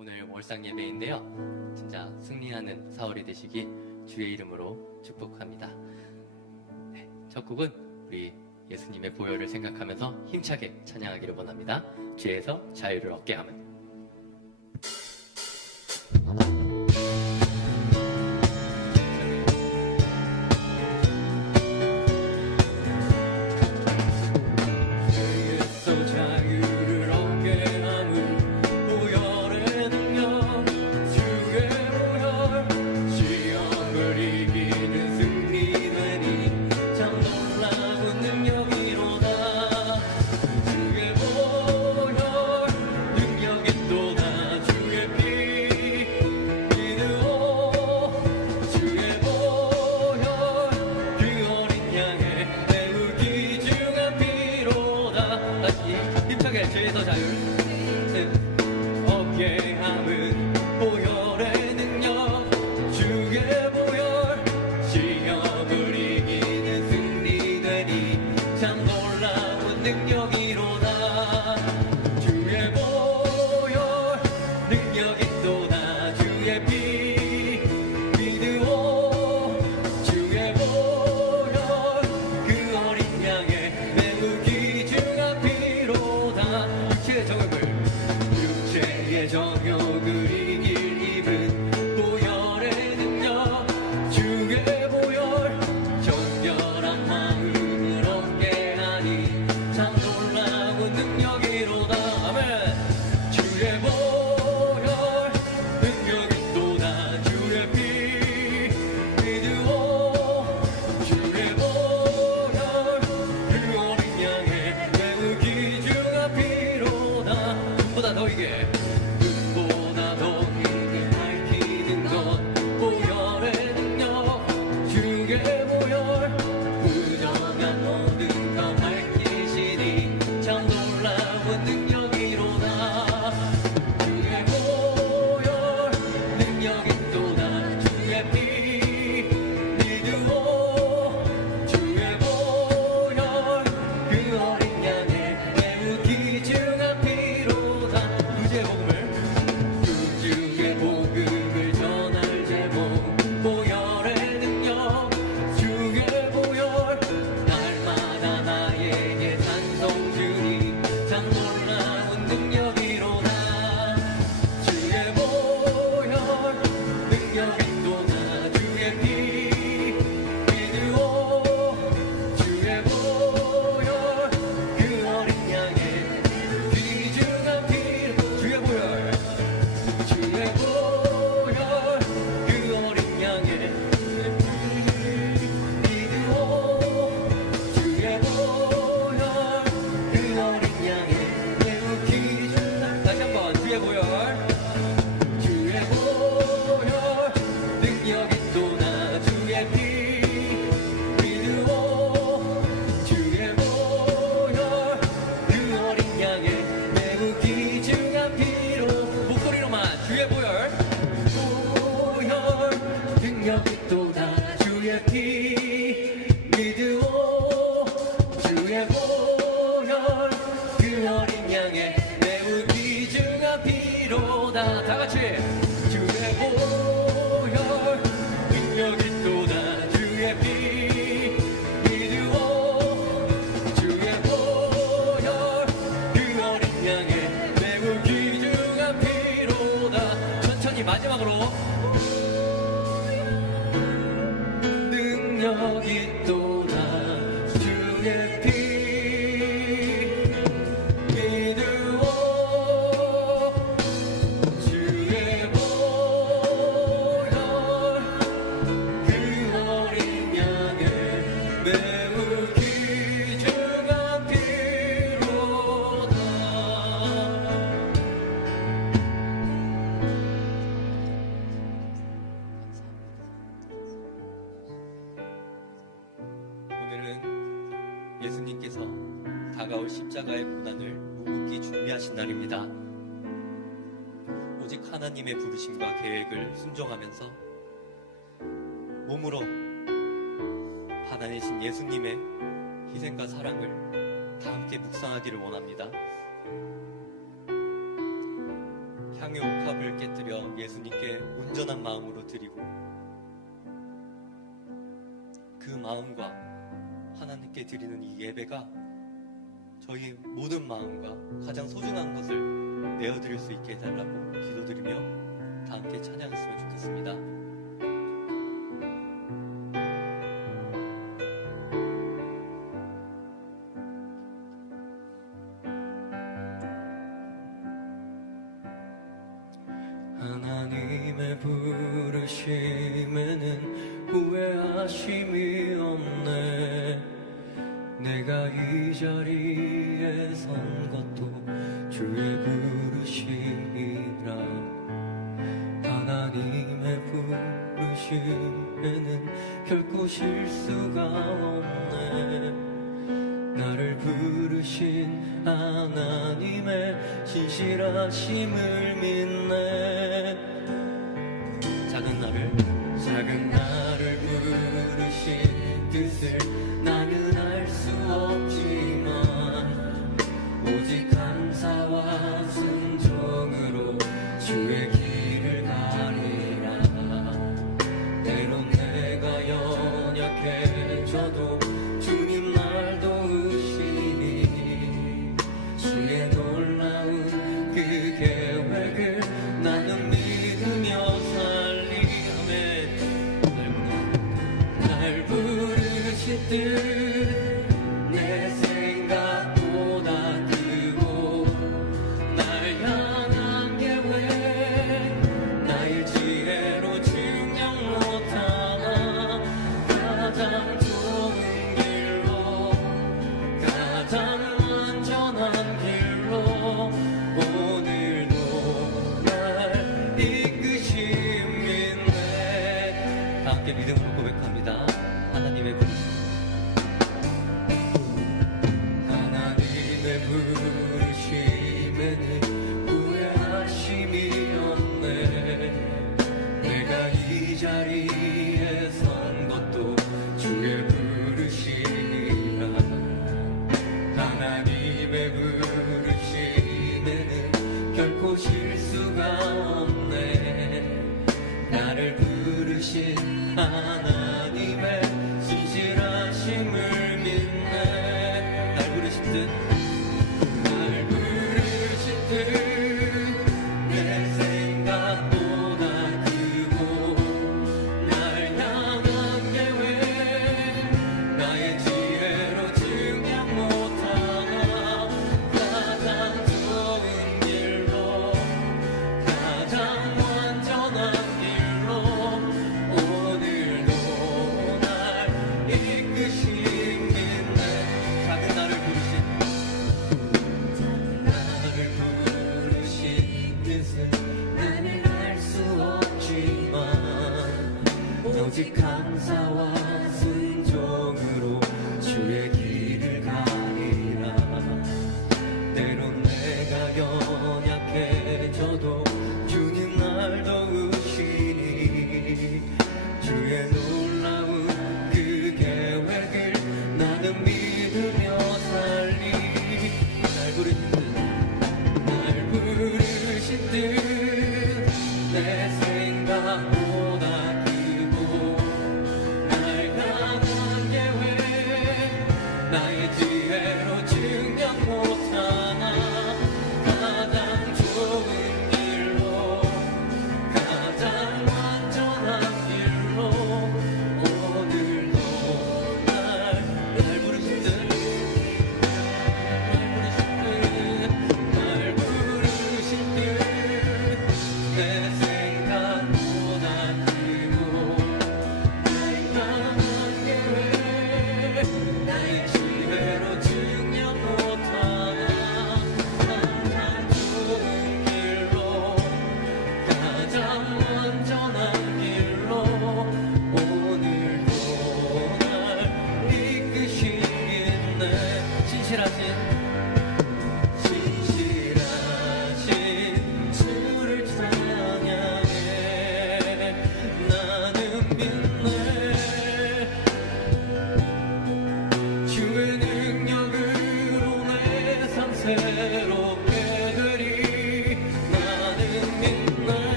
오늘 월상 예배인데요. 진짜 승리하는 사월이 되시기 주의 이름으로 축복합니다. 네, 첫 곡은 우리 예수님의 보혈을 생각하면서 힘차게 찬양하기를 원합니다. 죄에서 자유를 얻게 함은. 죄에서 자유를 얻게 함은 보혈의 능력 주의 보혈 시험을 이기는 승리되니 참 놀라운 능력이로다. 주의 보혈 능력이 또다. 주의 피 믿으오. 주의 보혈 그 어린 양의 매우 귀중한 피로다. 육체의 정욕을 이길 입은 보혈의 능력 주의 보혈 정결한 마음을 얻게 하니 참 놀라운 능력이로다. 아멘. 주의 보혈 능력이 또다. 주의 피 믿으오. 주의 보혈 그 어린 양의 매우 귀중한 피로다. 보다 너에게 눈보다 더 크게 밝히는 것 보혈의 능력 주의 보혈 부정한 모든 것 밝히시니 참 놀라운 능력이로다. 주의 보혈 능력이 또다. 주의 피 믿으오. 주의 보혈 그 어린 양의 매우 귀중한 피로다. 주의 복음을 전할 제목 보혈의 능력 주의 보혈 날마다 나에게 찬송 주니 참 놀라운 능력이로다. 주의 보혈 능력이 또다. 주의 피 믿으오. 주의 보혈 그 어린 양의 귀중한 피 주의 보혈 주의 보혈 그 어린 양의 믿으오. 주의 보혈 그 어린 양의 매우 귀중한 다시 한번 주의 보혈 주의 보혈 능력이 또나. 주의 피 믿으오. 주의 보혈 그 어린 양의 매우 귀중한 피로 목소리로만 주의 보혈 보혈 능력이 또다. 주의 피 믿으오. 주의 보혈 그 어린 양의 매우 귀중한 피로다. 다같이 주의 보혈 능력이 또다. 주의 피 믿으오. 주의 보혈 그 어린 양의 매우 귀중한 피로다. 천천히 마지막으로 능력이 또다. 주의 피 믿으오. 주의 보혈 그 어린 양의 매우 귀중한 피로다. 오늘은 예수님께서 다가올 십자가의 고난을 묵묵히 준비하신 날입니다. 오직 하나님의 부르심과 계획을 순종하면서 몸으로 하나님이신 예수님의 희생과 사랑을 다 함께 묵상하기를 원합니다. 향유 옥합을 깨뜨려 예수님께 온전한 마음으로 드리고 그 마음과 하나님께 드리는 이 예배가 저희 모든 마음과 가장 소중한 것을 내어드릴 수 있게 해달라고 기도드리며 다 함께 찬양했으면 좋겠습니다. 하나님의 부르심에는 후회하심이 없네. 내가 이 자리에 선 것도 주의 부르심이라. 하나님의 부르심에는 결코 실수가 없네. 나를 부르신 하나님의 신실하심을 믿네. 작은 나를 부르신 뜻을 나는 알 수 없지만 오직 감사와 순종으로 주의 길을 가리라. 때론 내가 연약해져도 주님 날 도우시니 주의 놀라운 그 계획을 나는 믿으며 살리네. 날 부르실 듯 내 생각보다 크고 날 향한 계획 나의 지혜로 증명 못하나 가장 좋은 길로 가장 안전한 길로 오늘도 날 이끄심이네. 다 함께 믿음으로 고백합니다. 하나님의 부르심, 하나님의 부르심에는 후회하심이 없네. 내가 이 자리에 선 것도 주의 부르심이라. 하나님의 부르심에는 결코 실수가 없네. 나를 부르신 하나님의 신실하심을 믿네. 날 부르실 듯 내 생각보다 크고 날 향한 계획 나의 지혜로 증명 못하나 가장 좋은 길로 가장 완전한 길로 오늘도 날 이끄시겠네. 작은 나를 부르신 뜻은 나는 알 수 없지만 오직 감사와 순종으로 주의 길을 가리라. 때론 내가 연약해져도 주님 날 도우시니 주의 놀라운 그 계획을 나는 믿으며 살리. 날 부르신 듯 내 생각보다 크고 날 향한 계획 나의 지혜로 증명 못하나 가장 좋은 길로 가장 완전한 길로 오늘도 날 부르신 듯 날 부르신 듯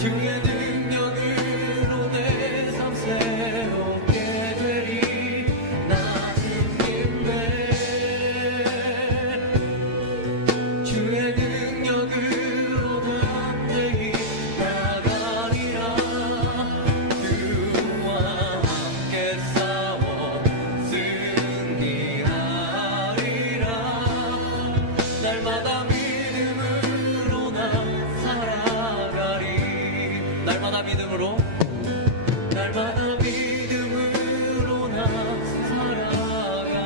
주의 능력으로 내 삶 새롭게 되리 나주님의 주의 능력으로 담대히 나가리라 주와 함께 싸워 승리하리라 날마다 믿음으로 나 살아가리 날마다 믿음으로 나 살아가리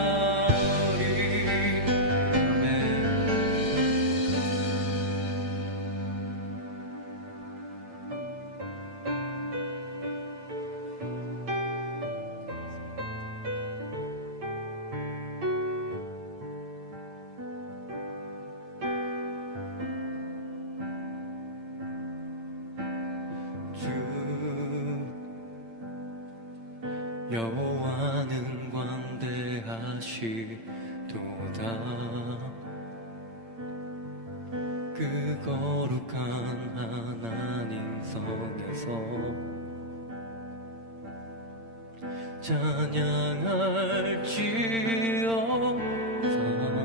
아멘. 주 여호와는 광대하시도다 그 거룩한 하나님 성에서 찬양할지어다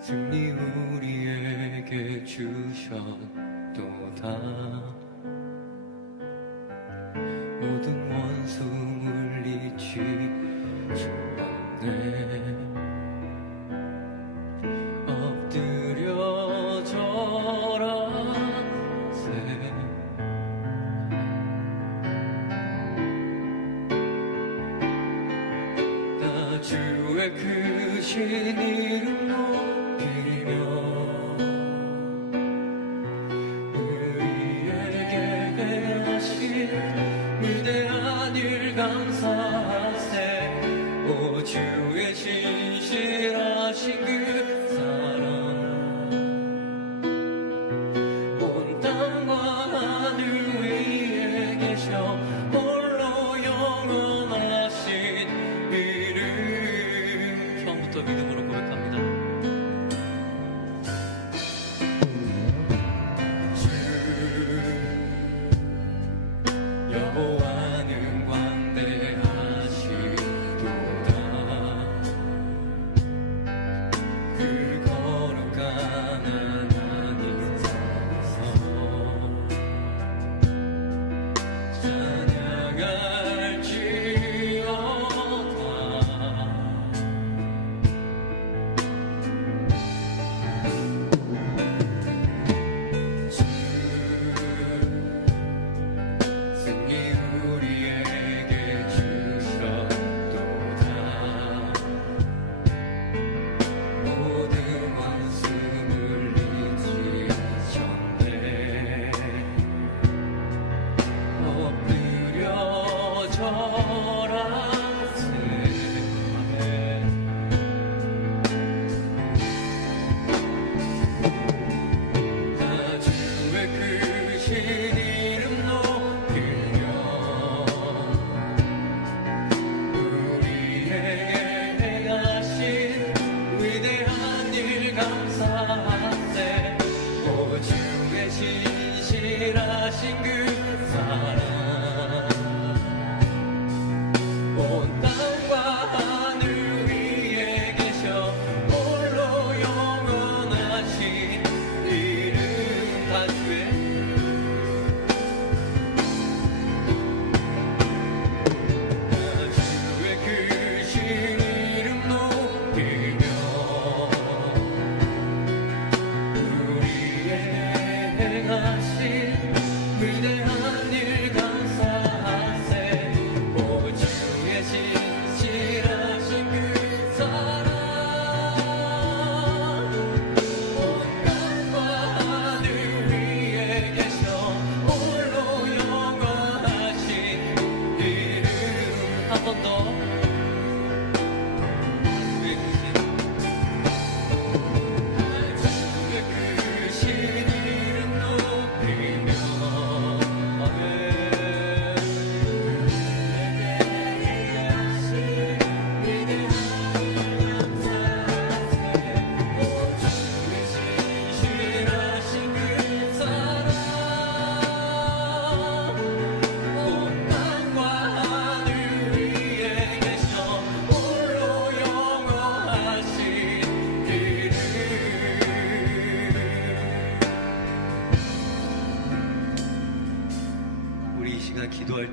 승리 우리에게 주셨도다 모든 원수 물리치셨네 엎드려 절하세 나 주의 크신 이름 높이며 우리에게 행하신 위대한 일 감사하세 오 주의 신실하신 그 사랑 온 땅과 하늘 위에 계셔 홀로 영원하신 이름 처음부터 믿음으로 고백합니다. 주 여호와는 광대하시도다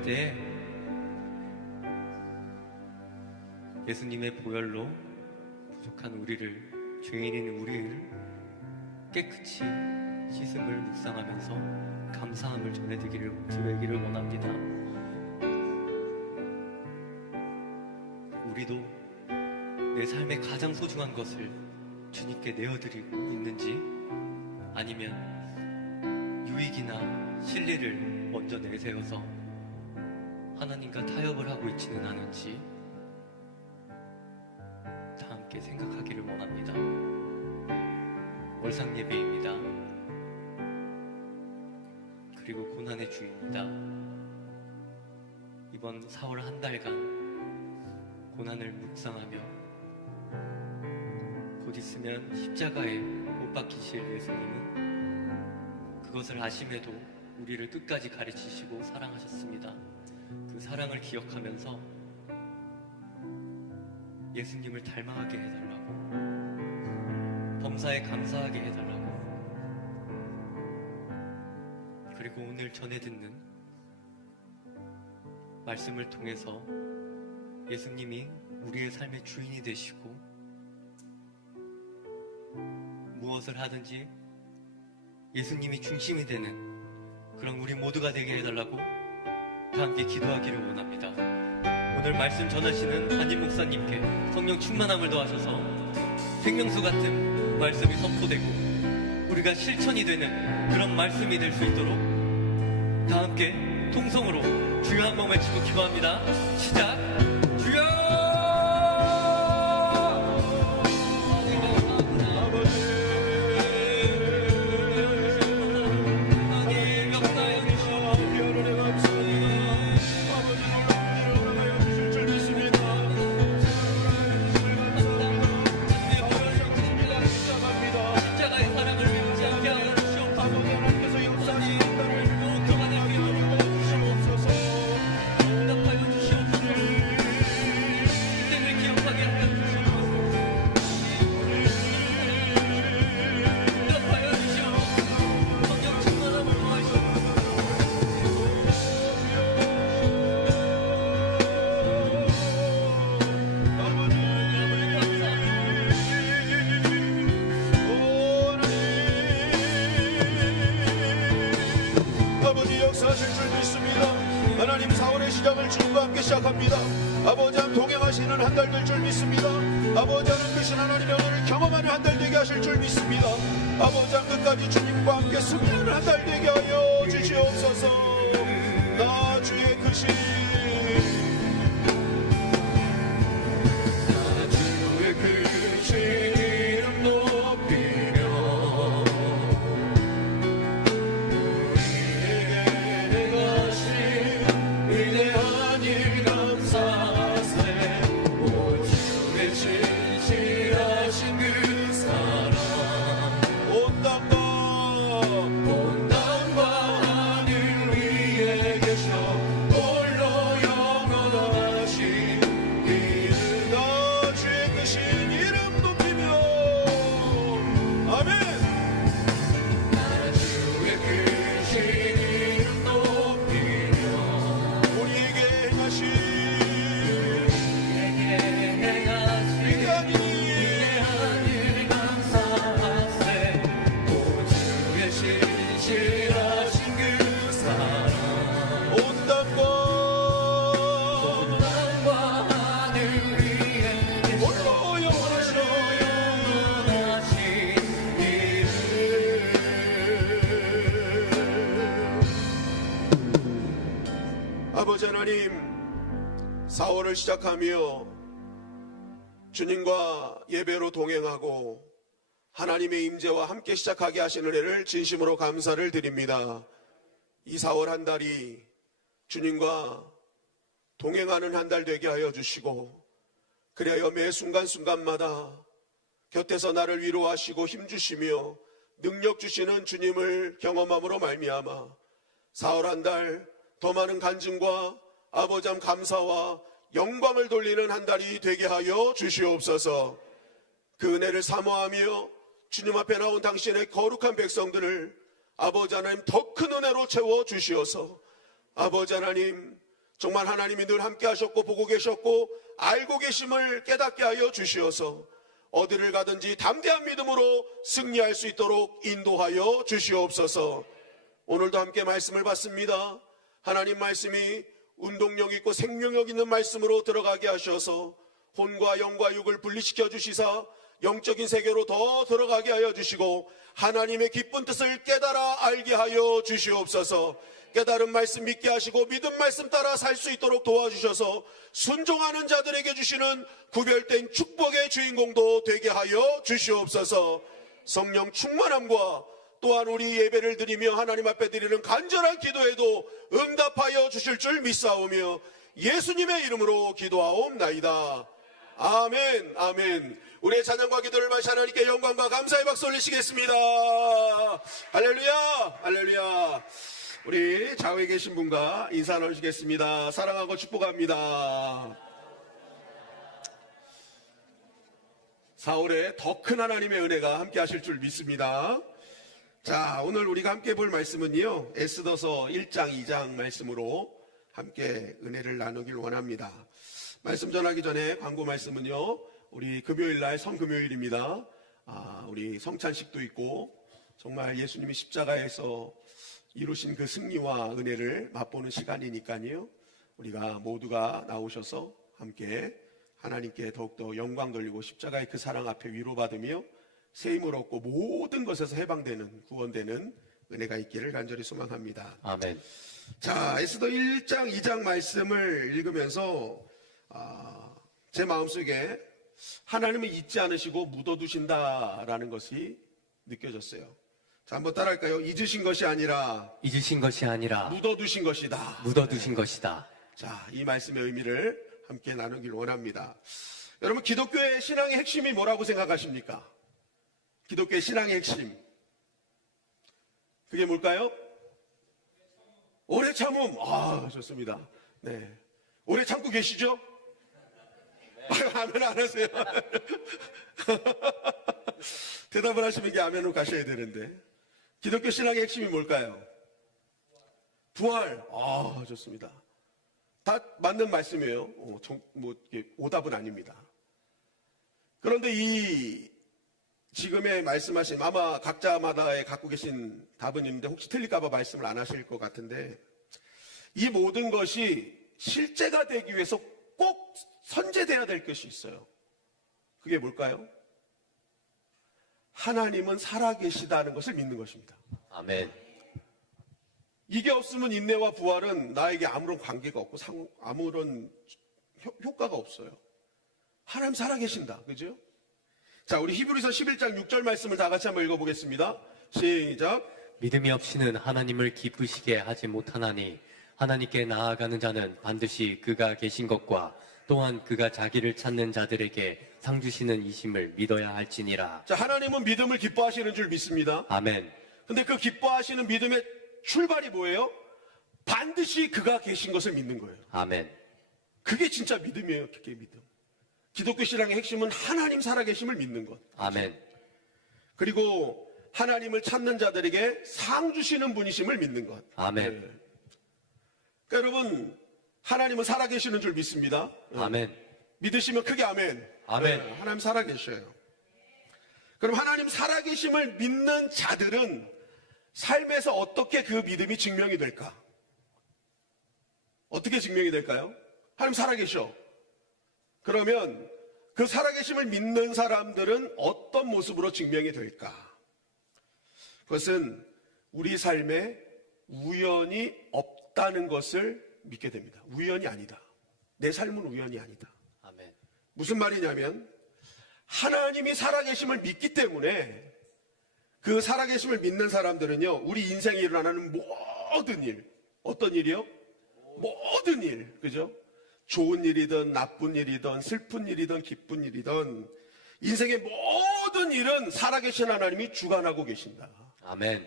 때 예수님의 보혈로 부족한 우리를, 죄인인 우리를 깨끗이 씻음을 묵상하면서 감사함을 전해드리기를 원합니다. 우리도 내 삶의 가장 소중한 것을 주님께 내어드리고 있는지, 아니면 유익이나 신뢰를 먼저 내세워서 하나님과 타협을 하고 있지는 않은지 다 함께 생각하기를 원합니다. 월상 예배입니다. 그리고 고난의 주입니다. 이번 4월 한 달간 고난을 묵상하며 곧 있으면 십자가에 못 박히실 예수님은 그것을 아심에도 우리를 끝까지 가르치시고 사랑하셨습니다. 그 사랑을 기억하면서 예수님을 닮아가게 해달라고, 범사에 감사하게 해달라고, 그리고 오늘 전해 듣는 말씀을 통해서 예수님이 우리의 삶의 주인이 되시고 무엇을 하든지 예수님이 중심이 되는 그런 우리 모두가 되게 해달라고 다 함께 기도하기를 원합니다. 오늘 말씀 전하시는 담임 목사님께 성령 충만함을 더하셔서 생명수 같은 말씀이 선포되고 우리가 실천이 되는 그런 말씀이 될 수 있도록 다 함께 통성으로 주여 한 번 외치고 기도합니다. 시작! 주여! 하나님 4월의 시작을 주님과 함께 시작합니다. 아버지 하나님 동행하시는 한 달 될 줄 믿습니다. 아버지 하나님 크신 하나님의 은혜를 경험하는 한 달 되게 하실 줄 믿습니다. 아버지 하나님 끝까지 주님과 함께 승리하는 한 달 되게 하여 주시옵소서. 나 주의 크신 이름 높이며 위대한 일 감사하세. 오 주의 진실하신 그 사랑 온 땅과 하늘 위에 계셔 홀로 영원하신 이름. 나 주의 크신 이름 높이며 아멘. 나 주의 크신 이름 높이며 우리에게 행하신 위대한 일 감사하세. 오 주의 신실하신 그 사랑 온 땅과 하늘 위에 홀로 영원하신 이름. 아버지 하나님, 4월을 시작하며 주님과 예배로 동행하고 하나님의 임재와 함께 시작하게 하시는 은혜를 진심으로 감사를 드립니다. 이 4월 한 달이 주님과 동행하는 한 달 되게 하여 주시고, 그리하여 매 순간순간마다 곁에서 나를 위로하시고 힘주시며 능력 주시는 주님을 경험함으로 말미암아 4월 한 달 더 많은 간증과 아버지 하나님 감사와 영광을 돌리는 한 달이 되게 하여 주시옵소서. 그 은혜를 사모하며 주님 앞에 나온 당신의 거룩한 백성들을 아버지 하나님 더 큰 은혜로 채워 주시어서 아버지 하나님 정말 하나님이 늘 함께 하셨고 보고 계셨고 알고 계심을 깨닫게 하여 주시어서 어디를 가든지 담대한 믿음으로 승리할 수 있도록 인도하여 주시옵소서. 오늘도 함께 말씀을 받습니다. 하나님 말씀이 운동력 있고 생명력 있는 말씀으로 들어가게 하셔서 혼과 영과 육을 분리시켜 주시사 영적인 세계로 더 들어가게 하여 주시고 하나님의 기쁜 뜻을 깨달아 알게 하여 주시옵소서. 깨달은 말씀 믿게 하시고 믿음 말씀 따라 살 수 있도록 도와주셔서 순종하는 자들에게 주시는 구별된 축복의 주인공도 되게 하여 주시옵소서. 성령 충만함과 또한 우리 예배를 드리며 하나님 앞에 드리는 간절한 기도에도 응답하여 주실 줄 믿사오며 예수님의 이름으로 기도하옵나이다. 아멘, 아멘. 우리의 찬양과 기도를 마치 하나님께 영광과 감사의 박수 올리시겠습니다. 할렐루야, 할렐루야. 우리 좌우에 계신 분과 인사 나누시겠습니다. 사랑하고 축복합니다. 4월에 더 큰 하나님의 은혜가 함께 하실 줄 믿습니다. 자, 오늘 우리가 함께 볼 말씀은요, 에스더서 1장 2장 말씀으로 함께 은혜를 나누길 원합니다. 말씀 전하기 전에 광고 말씀은요, 우리 금요일날 성금요일입니다. 우리 성찬식도 있고 정말 예수님이 십자가에서 이루신 그 승리와 은혜를 맛보는 시간이니까요, 우리가 모두가 나오셔서 함께 하나님께 더욱더 영광 돌리고 십자가의 그 사랑 앞에 위로받으며 새 힘을 얻고 모든 것에서 해방되는, 구원되는 은혜가 있기를 간절히 소망합니다. 아멘. 자, 에스더 1장 2장 말씀을 읽으면서 제 마음속에 하나님을 잊지 않으시고 묻어두신다라는 것이 느껴졌어요. 자, 한번 따라할까요? 잊으신 것이 아니라 잊으신 것이 아니라 묻어두신 것이다. 묻어두신 것이다. 자, 이 말씀의 의미를 함께 나누길 원합니다. 여러분, 기독교의 신앙의 핵심이 뭐라고 생각하십니까? 기독교의 신앙의 핵심, 그게 뭘까요? 오래 참음. 좋습니다. 네, 오래 참고 계시죠? 아멘 안 하세요. 대답을 하시면 이게 아멘으로 가셔야 되는데, 기독교 신앙의 핵심이 뭘까요? 부활. 좋습니다. 다 맞는 말씀이에요. 오답은 아닙니다. 그런데 이 지금의 말씀하신, 아마 각자마다의 갖고 계신 답은 있는데 혹시 틀릴까봐 말씀을 안 하실 것 같은데, 이 모든 것이 실제가 되기 위해서 꼭 선제돼야 될 것이 있어요. 그게 뭘까요? 하나님은 살아계시다는 것을 믿는 것입니다. 아멘. 이게 없으면 인내와 부활은 나에게 아무런 관계가 없고 아무런 효과가 없어요. 하나님 살아계신다. 그죠? 자, 우리 히브리서 11장 6절 말씀을 다 같이 한번 읽어보겠습니다. 시작. 믿음이 없이는 하나님을 기쁘시게 하지 못하나니 하나님께 나아가는 자는 반드시 그가 계신 것과 또한 그가 자기를 찾는 자들에게 상 주시는 이심을 믿어야 할지니라. 자, 하나님은 믿음을 기뻐하시는 줄 믿습니다. 아멘. 근데 그 기뻐하시는 믿음의 출발이 뭐예요? 반드시 그가 계신 것을 믿는 거예요. 아멘. 그게 진짜 믿음이에요. 그게 믿음. 기독교 신앙의 핵심은 하나님 살아계심을 믿는 것. 아멘. 그리고 하나님을 찾는 자들에게 상 주시는 분이심을 믿는 것. 아멘. 네. 그러니까 여러분, 하나님은 살아계시는 줄 믿습니다. 아멘. 믿으시면 크게 아멘. 아멘. 네, 하나님 살아계셔요. 그럼 하나님 살아계심을 믿는 자들은 삶에서 어떻게 그 믿음이 증명이 될까? 어떻게 증명이 될까요? 하나님 살아계셔. 그러면 그 살아계심을 믿는 사람들은 어떤 모습으로 증명이 될까? 그것은 우리 삶에 우연이 없다는 것을 믿게 됩니다. 우연이 아니다. 내 삶은 우연이 아니다. 아멘. 무슨 말이냐면, 하나님이 살아계심을 믿기 때문에 그 살아계심을 믿는 사람들은요, 우리 인생에 일어나는 모든 일, 어떤 일이요? 모든 일, 그죠? 좋은 일이든 나쁜 일이든 슬픈 일이든 기쁜 일이든 인생의 모든 일은 살아계신 하나님이 주관하고 계신다. 아멘.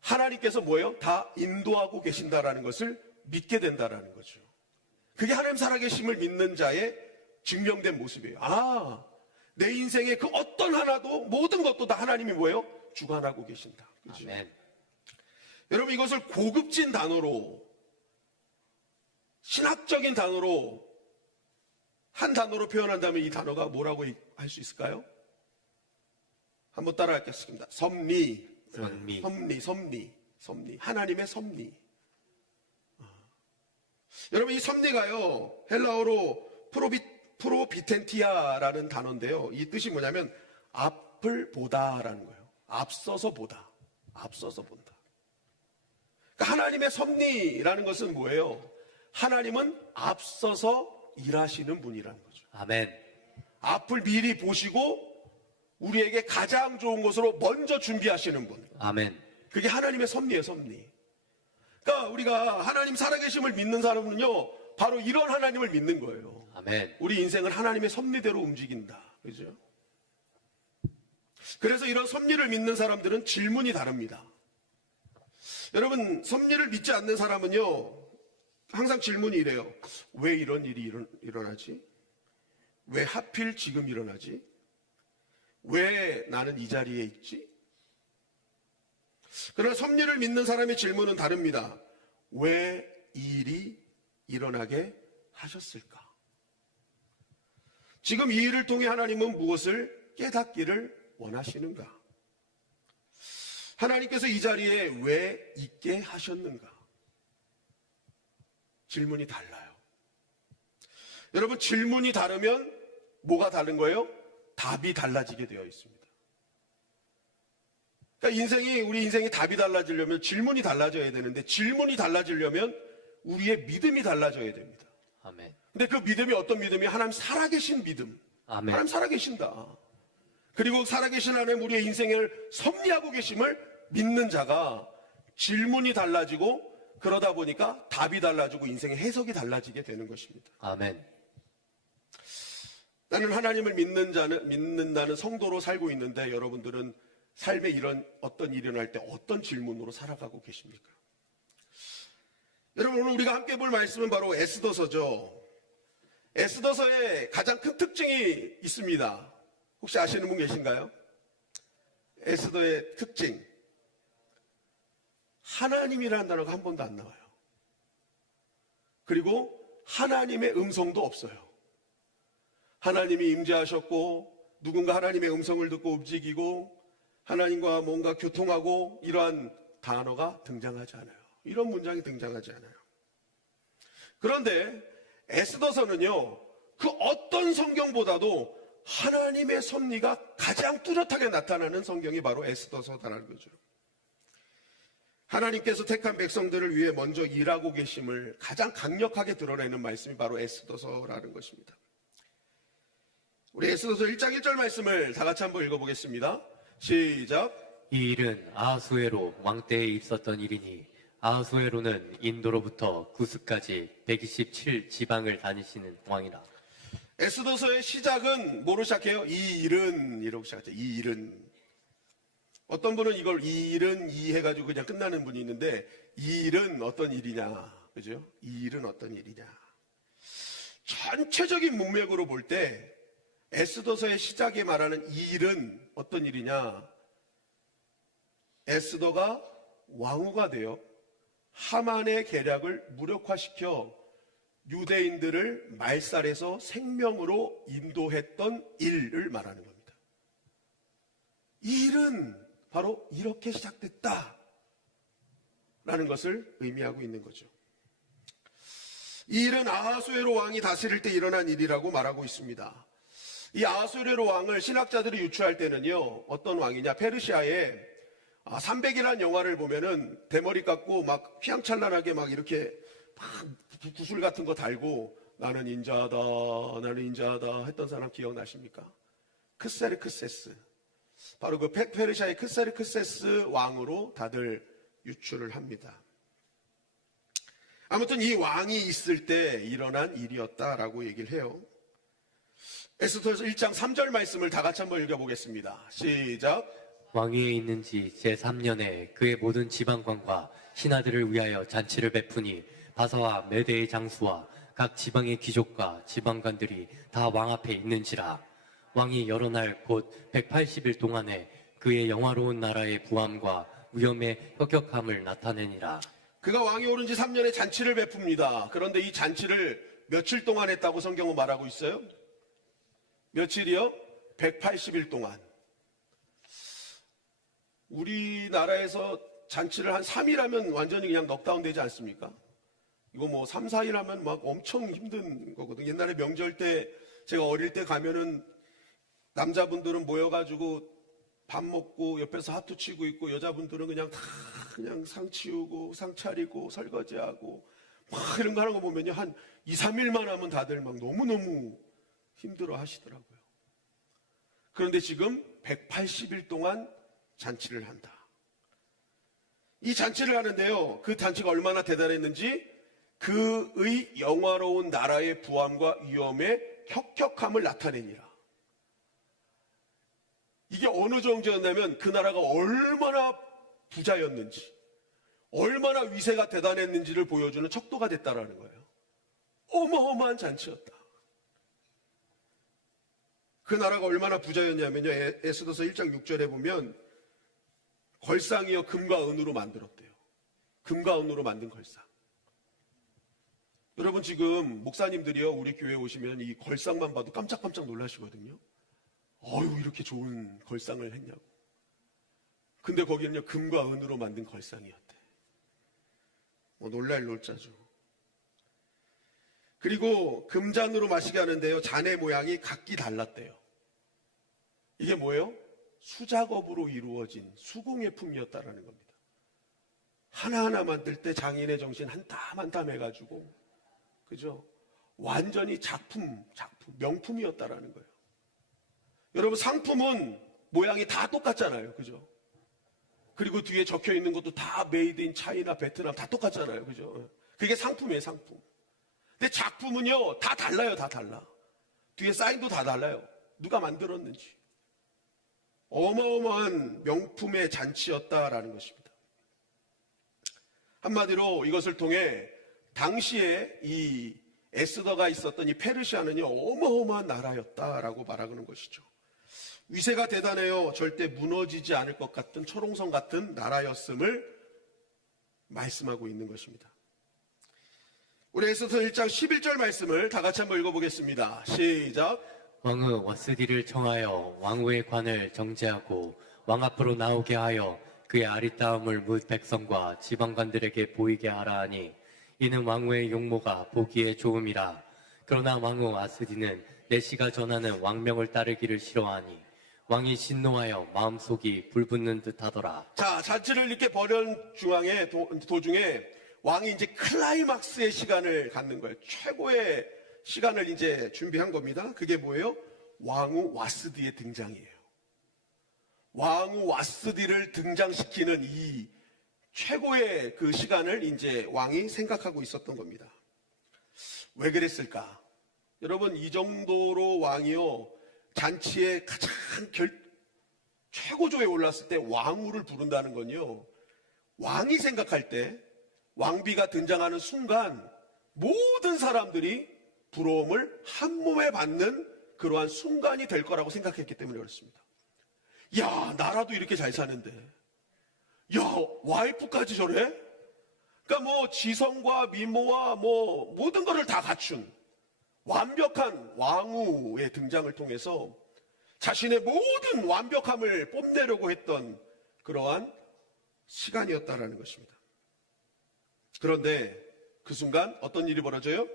하나님께서 뭐예요? 다 인도하고 계신다라는 것을 믿게 된다라는 거죠. 그게 하나님 살아계심을 믿는 자의 증명된 모습이에요. 내 인생의 그 어떤 하나도, 모든 것도 다 하나님이 뭐예요? 주관하고 계신다. 그렇죠? 아멘. 여러분, 이것을 고급진 단어로 신학적인 단어로 한 단어로 표현한다면 이 단어가 뭐라고 할 수 있을까요? 한번 따라하겠습니다. 섭리. 섭리. 하나님의 섭리. 여러분 이 섭리가요 헬라어로 프로비텐티아라는 단어인데요. 이 뜻이 뭐냐면 앞을 보다라는 거예요. 앞서서 보다. 앞서서 본다. 그러니까 하나님의 섭리라는 것은 뭐예요? 하나님은 앞서서 일하시는 분이라는 거죠. 아멘. 앞을 미리 보시고 우리에게 가장 좋은 것으로 먼저 준비하시는 분. 아멘. 그게 하나님의 섭리예요, 섭리. 그러니까 우리가 하나님 살아계심을 믿는 사람은요, 바로 이런 하나님을 믿는 거예요. 아멘. 우리 인생은 하나님의 섭리대로 움직인다. 그죠? 그래서 이런 섭리를 믿는 사람들은 질문이 다릅니다. 여러분, 섭리를 믿지 않는 사람은요, 항상 질문이 이래요. 왜 이런 일이 일어나지? 왜 하필 지금 일어나지? 왜 나는 이 자리에 있지? 그러나 섭리를 믿는 사람의 질문은 다릅니다. 왜 이 일이 일어나게 하셨을까? 지금 이 일을 통해 하나님은 무엇을 깨닫기를 원하시는가? 하나님께서 이 자리에 왜 있게 하셨는가? 질문이 달라요. 여러분, 질문이 다르면 뭐가 다른 거예요? 답이 달라지게 되어 있습니다. 그러니까 우리 인생이 답이 달라지려면 질문이 달라져야 되는데, 질문이 달라지려면 우리의 믿음이 달라져야 됩니다. 아멘. 근데 그 믿음이 어떤 믿음이? 하나님 살아계신 믿음. 아멘. 하나님 살아계신다. 그리고 살아계신 하나님 우리의 인생을 섭리하고 계심을 믿는 자가 질문이 달라지고 그러다 보니까 답이 달라지고 인생의 해석이 달라지게 되는 것입니다. 아멘. 나는 하나님을 믿는다는 성도로 살고 있는데 여러분들은 삶에 이런 어떤 일이 일어날 때 어떤 질문으로 살아가고 계십니까? 여러분, 오늘 우리가 함께 볼 말씀은 바로 에스더서죠. 에스더서에 가장 큰 특징이 있습니다. 혹시 아시는 분 계신가요? 에스더의 특징. 하나님이라는 단어가 한 번도 안 나와요. 그리고 하나님의 음성도 없어요. 하나님이 임재하셨고 누군가 하나님의 음성을 듣고 움직이고 하나님과 뭔가 교통하고 이러한 단어가 등장하지 않아요. 이런 문장이 등장하지 않아요. 그런데 에스더서는요, 그 어떤 성경보다도 하나님의 섭리가 가장 뚜렷하게 나타나는 성경이 바로 에스더서다라는 거죠. 하나님께서 택한 백성들을 위해 먼저 일하고 계심을 가장 강력하게 드러내는 말씀이 바로 에스더서라는 것입니다. 우리 에스더서 1장 1절 말씀을 다 같이 한번 읽어보겠습니다. 시작. 이 일은 아하수에로 왕 때에 있었던 일이니 아하수에로는 인도로부터 구스까지 127 지방을 다니시는 왕이라. 에스더서의 시작은 뭐로 시작해요? 이 일은 이라고 시작하죠. 이 일은. 어떤 분은 이걸 이 일은 이 해가지고 그냥 끝나는 분이 있는데 이 일은 어떤 일이냐, 그죠? 이 일은 어떤 일이냐. 전체적인 문맥으로 볼 때 에스더서의 시작에 말하는 이 일은 어떤 일이냐? 에스더가 왕후가 되어 하만의 계략을 무력화시켜 유대인들을 말살해서 생명으로 인도했던 일을 말하는 겁니다. 이 일은 바로 이렇게 시작됐다 라는 것을 의미하고 있는 거죠. 이 일은 아하수에로 왕이 다스릴 때 일어난 일이라고 말하고 있습니다. 이 아하수에로 왕을 신학자들이 유추할 때는요, 어떤 왕이냐, 페르시아에 300이라는 영화를 보면은 대머리 깎고 막 휘황찬란하게 막 이렇게 막 구슬 같은 거 달고 나는 인자하다 했던 사람 기억나십니까? 크세르크세스. 바로 그 페르시아의 크세르크세스 왕으로 다들 유추를 합니다. 아무튼 이 왕이 있을 때 일어난 일이었다라고 얘기를 해요. 에스더서 1장 3절 말씀을 다 같이 한번 읽어보겠습니다. 시작. 왕위에 있는지 제3년에 그의 모든 지방관과 신하들을 위하여 잔치를 베푸니 바사와 메대의 장수와 각 지방의 귀족과 지방관들이 다 왕 앞에 있는지라. 왕이 여러 날 곧 180일 동안에 그의 영화로운 나라의 부함과 위엄의 혁혁함을 나타내니라. 그가 왕이 오른 지 3년에 잔치를 베풉니다. 그런데 이 잔치를 며칠 동안 했다고 성경은 말하고 있어요? 며칠이요? 180일 동안. 우리나라에서 잔치를 한 3일 하면 완전히 그냥 넉다운 되지 않습니까? 이거 뭐 3, 4일 하면 막 엄청 힘든 거거든요. 옛날에 명절 때 제가 어릴 때 가면은 남자분들은 모여가지고 밥 먹고 옆에서 하트 치고 있고 여자분들은 그냥 다 그냥 상 치우고 상 차리고 설거지하고 막 이런 거 하는 거 보면요. 한 2, 3일만 하면 다들 막 너무너무 힘들어 하시더라고요. 그런데 지금 180일 동안 잔치를 한다. 이 잔치를 하는데요. 그 잔치가 얼마나 대단했는지 그의 영화로운 나라의 부함과 위엄의 혁혁함을 나타내니라. 이게 어느 정도였냐면 그 나라가 얼마나 부자였는지, 얼마나 위세가 대단했는지를 보여주는 척도가 됐다라는 거예요. 어마어마한 잔치였다. 그 나라가 얼마나 부자였냐면요. 에스더서 1장 6절에 보면 걸상이요 금과 은으로 만들었대요. 금과 은으로 만든 걸상. 여러분 지금 목사님들이요 우리 교회에 오시면 이 걸상만 봐도 깜짝깜짝 놀라시거든요. 어휴 이렇게 좋은 걸상을 했냐고. 근데 거기는요 금과 은으로 만든 걸상이었대. 뭐 놀랄 놀자죠. 그리고 금잔으로 마시게 하는데요 잔의 모양이 각기 달랐대요. 이게 뭐예요? 수작업으로 이루어진 수공예 품이었다라는 겁니다. 하나하나 만들 때 장인의 정신 한 땀 한 땀 해가지고 그죠? 완전히 작품, 명품이었다라는 거예요. 여러분 상품은 모양이 다 똑같잖아요. 그죠? 그리고 뒤에 적혀 있는 것도 다 메이드 인 차이나 베트남 다 똑같잖아요. 그죠? 그게 상품이에요, 상품. 근데 작품은요, 다 달라요, 다 달라. 뒤에 사인도 다 달라요. 누가 만들었는지. 어마어마한 명품의 잔치였다라는 것입니다. 한마디로 이것을 통해 당시에 이 에스더가 있었던 이 페르시아는요, 어마어마한 나라였다라고 말하는 것이죠. 위세가 대단해요. 절대 무너지지 않을 것 같은 초롱성 같은 나라였음을 말씀하고 있는 것입니다. 우리 에스더 1장 11절 말씀을 다 같이 한번 읽어보겠습니다. 시작. 왕은 와스디를 청하여 왕후의 관을 정제하고 왕 앞으로 나오게 하여 그의 아리따움을 뭇 백성과 지방관들에게 보이게 하라 하니 이는 왕후의 용모가 보기에 좋음이라. 그러나 왕후 와스디는 내시가 전하는 왕명을 따르기를 싫어하니 왕이 진노하여 마음속이 불붙는 듯하더라. 자, 잔치를 이렇게 벌연 중앙에 도중에 왕이 이제 클라이막스의 시간을 갖는 거예요. 최고의 시간을 이제 준비한 겁니다. 그게 뭐예요? 왕후 와스디의 등장이에요. 왕후 와스디를 등장시키는 이 최고의 그 시간을 이제 왕이 생각하고 있었던 겁니다. 왜 그랬을까? 여러분, 이 정도로 왕이요, 잔치의 가장 최고조에 올랐을 때 왕후를 부른다는 건요, 왕이 생각할 때 왕비가 등장하는 순간 모든 사람들이 부러움을 한 몸에 받는 그러한 순간이 될 거라고 생각했기 때문에 그렇습니다. 야, 나라도 이렇게 잘 사는데, 야, 와이프까지 저래? 그러니까 뭐 지성과 미모와 뭐 모든 것을 다 갖춘 완벽한 왕후의 등장을 통해서 자신의 모든 완벽함을 뽐내려고 했던 그러한 시간이었다라는 것입니다. 그런데 그 순간 어떤 일이 벌어져요?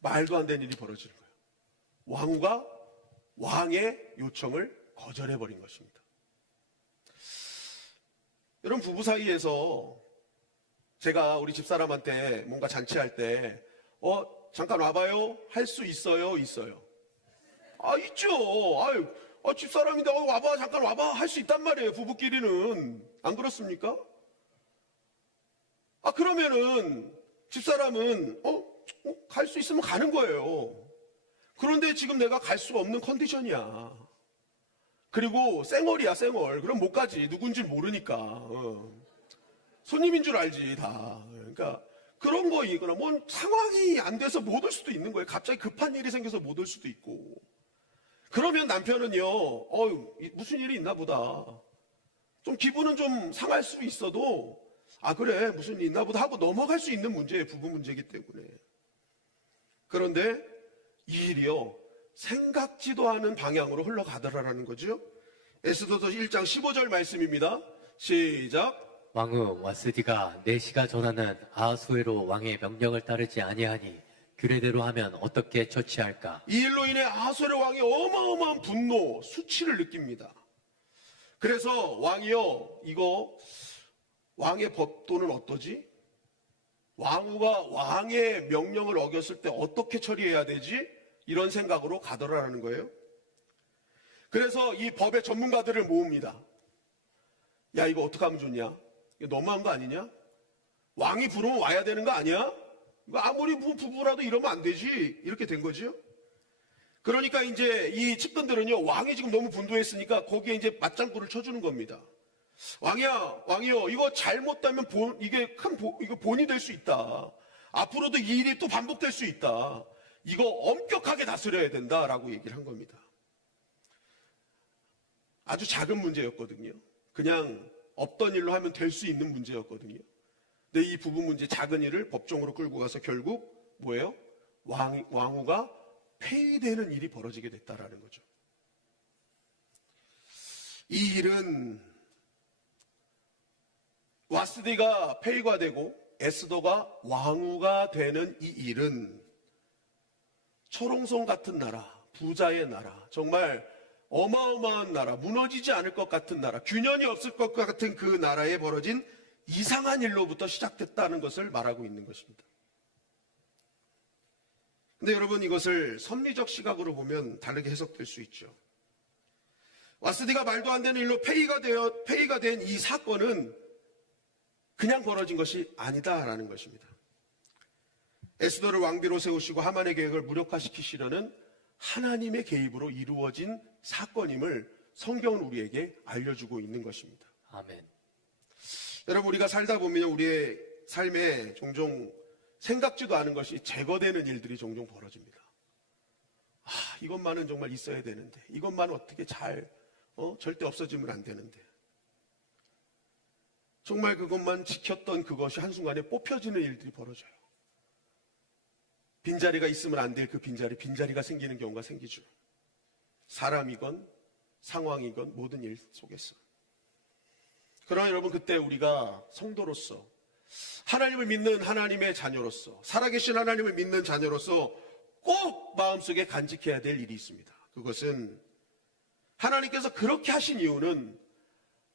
말도 안 되는 일이 벌어지는 거예요. 왕후가 왕의 요청을 거절해버린 것입니다. 여러분, 부부 사이에서 제가 우리 집사람한테 뭔가 잔치할 때 잠깐 와봐요? 할 수 있어요? 있어요? 아, 있죠. 아유, 집사람인데 와봐, 잠깐 와봐 할 수 있단 말이에요. 부부끼리는. 안 그렇습니까? 그러면은 집사람은 갈 수 있으면 가는 거예요. 그런데 지금 내가 갈 수 없는 컨디션이야. 그리고 쌩얼이야, 쌩얼. 그럼 못 가지. 누군지 모르니까. 손님인 줄 알지, 다. 그러니까 그런 거이거나 뭐 상황이 안 돼서 못 올 수도 있는 거예요. 갑자기 급한 일이 생겨서 못 올 수도 있고. 그러면 남편은요, 무슨 일이 있나 보다. 좀 기분은 좀 상할 수 있어도 아 그래 무슨 일 있나 보다 하고 넘어갈 수 있는 문제예요. 부부 문제이기 때문에. 그런데 이 일이요 생각지도 않은 방향으로 흘러가더라라는 거죠. 에스더서 1장 15절 말씀입니다. 시작. 왕후 와스디가 내시가 전하는 아하수에로 왕의 명령을 따르지 아니하니 규례대로 하면 어떻게 처치할까? 이 일로 인해 아하수에로 왕이 어마어마한 분노, 수치를 느낍니다. 그래서 왕이요 이거 왕의 법도는 어떠지? 왕후가 왕의 명령을 어겼을 때 어떻게 처리해야 되지? 이런 생각으로 가더라라는 거예요. 그래서 이 법의 전문가들을 모읍니다. 야 이거 어떻게 하면 좋냐? 이거 너무한 거 아니냐? 왕이 부르면 와야 되는 거 아니야? 이거 아무리 부부라도 이러면 안 되지. 이렇게 된 거죠. 그러니까 이제 이 측근들은요 왕이 지금 너무 분노했으니까 거기에 이제 맞장구를 쳐주는 겁니다. 왕이요 이거 잘못되면 이게 이거 본이 될 수 있다. 앞으로도 이 일이 또 반복될 수 있다. 이거 엄격하게 다스려야 된다라고 얘기를 한 겁니다. 아주 작은 문제였거든요. 그냥 없던 일로 하면 될 수 있는 문제였거든요. 근데 이 부부 문제 작은 일을 법정으로 끌고 가서 결국 뭐예요? 왕후가 폐위되는 일이 벌어지게 됐다라는 거죠. 이 일은 와스디가 폐위가 되고 에스더가 왕후가 되는 이 일은 초롱성 같은 나라, 부자의 나라, 정말 어마어마한 나라, 무너지지 않을 것 같은 나라, 균열이 없을 것 같은 그 나라에 벌어진 이상한 일로부터 시작됐다는 것을 말하고 있는 것입니다. 근데 여러분 이것을 섭리적 시각으로 보면 다르게 해석될 수 있죠. 와스디가 말도 안 되는 일로 폐위가 된 이 사건은 그냥 벌어진 것이 아니다라는 것입니다. 에스더를 왕비로 세우시고 하만의 계획을 무력화시키시려는 하나님의 개입으로 이루어진 사건임을 성경은 우리에게 알려주고 있는 것입니다. 아멘. 여러분 우리가 살다 보면 우리의 삶에 종종 생각지도 않은 것이 제거되는 일들이 종종 벌어집니다. 이것만은 정말 있어야 되는데 이것만 어떻게 절대 없어지면 안 되는데 정말 그것만 지켰던 그것이 한순간에 뽑혀지는 일들이 벌어져요. 빈자리가 있으면 안 될 그 빈자리가 생기는 경우가 생기죠. 사람이건 상황이건 모든 일 속에서. 그러나 여러분 그때 우리가 성도로서 하나님을 믿는 하나님의 자녀로서 살아계신 하나님을 믿는 자녀로서 꼭 마음속에 간직해야 될 일이 있습니다. 그것은 하나님께서 그렇게 하신 이유는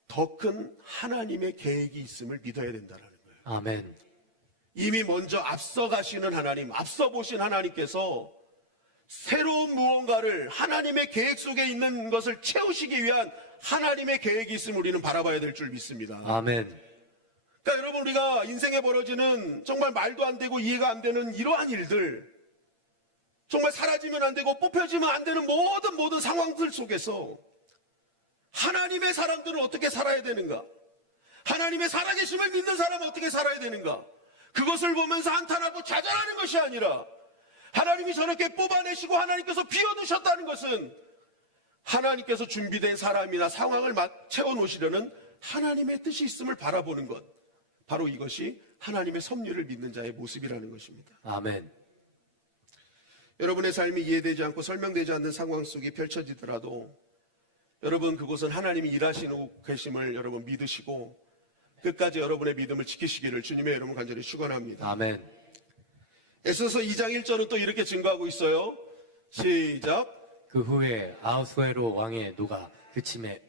더 큰 하나님의 계획이 있음을 믿어야 된다는 거예요. 아멘. 이미 먼저 앞서 가시는 하나님, 앞서 보신 하나님께서 새로운 무언가를 하나님의 계획 속에 있는 것을 채우시기 위한 하나님의 계획이 있음을 우리는 바라봐야 될 줄 믿습니다. 아멘. 그러니까 여러분 우리가 인생에 벌어지는 정말 말도 안 되고 이해가 안 되는 이러한 일들, 정말 사라지면 안 되고 뽑혀지면 안 되는 모든 상황들 속에서 하나님의 사람들은 어떻게 살아야 되는가? 하나님의 살아계심을 믿는 사람은 어떻게 살아야 되는가? 그것을 보면서 한탄하고 좌절하는 것이 아니라 하나님이 저렇게 뽑아내시고 하나님께서 비워두셨다는 것은 하나님께서 준비된 사람이나 상황을 채워놓으시려는 하나님의 뜻이 있음을 바라보는 것, 바로 이것이 하나님의 섭리를 믿는 자의 모습이라는 것입니다. 아멘. 여러분의 삶이 이해되지 않고 설명되지 않는 상황 속에 펼쳐지더라도 여러분 그곳은 하나님이 일하시고 계심을 여러분 믿으시고 끝까지 여러분의 믿음을 지키시기를 주님의 이름으로 간절히 축원합니다. 아멘. 에스더서 2장 1절은 또 이렇게 증거하고 있어요. 시작. 그 후에 아하수에로 왕의 노가 그침에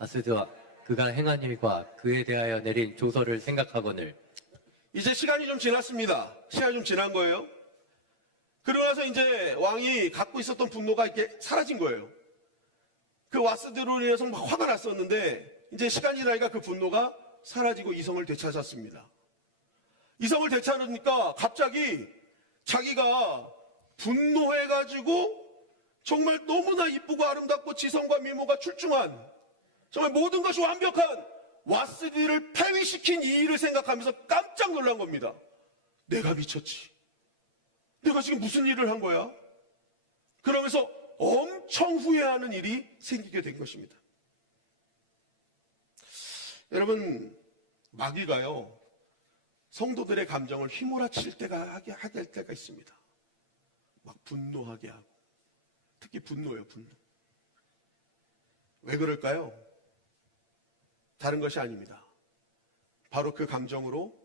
아스드와 그가 행한 일과 그에 대하여 내린 조서를 생각하거늘. 이제 시간이 좀 지났습니다. 시간이 좀 지난 거예요. 그러고 나서 이제 왕이 갖고 있었던 분노가 이렇게 사라진 거예요. 그 와스드로 인해서 막 화가 났었는데 이제 시간이 지나니까 그 분노가 사라지고 이성을 되찾았습니다. 이성을 되찾으니까 갑자기 자기가 분노해가지고 정말 너무나 이쁘고 아름답고 지성과 미모가 출중한 정말 모든 것이 완벽한 와스디를 폐위시킨 이 일을 생각하면서 깜짝 놀란 겁니다. 내가 미쳤지. 내가 지금 무슨 일을 한 거야? 그러면서 엄청 후회하는 일이 생기게 된 것입니다. 여러분, 마귀가요, 성도들의 감정을 휘몰아칠 때가 하게 할 때가 있습니다. 막 분노하게 하고, 특히 분노예요, 분노. 왜 그럴까요? 다른 것이 아닙니다. 바로 그 감정으로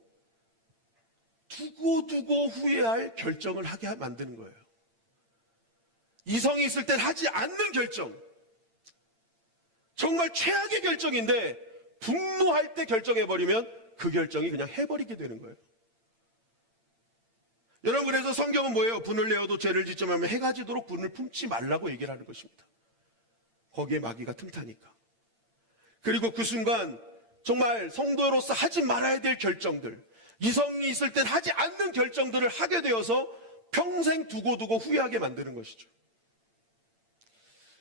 두고두고 후회할 결정을 하게 만드는 거예요. 이성이 있을 땐 하지 않는 결정. 정말 최악의 결정인데 분노할 때 결정해버리면 그 결정이 그냥 해버리게 되는 거예요. 여러분, 그래서 성경은 뭐예요? 분을 내어도 죄를 짓지 말면 해가 지도록 분을 품지 말라고 얘기를 하는 것입니다. 거기에 마귀가 틈타니까. 그리고 그 순간 정말 성도로서 하지 말아야 될 결정들, 이성이 있을 땐 하지 않는 결정들을 하게 되어서 평생 두고두고 후회하게 만드는 것이죠.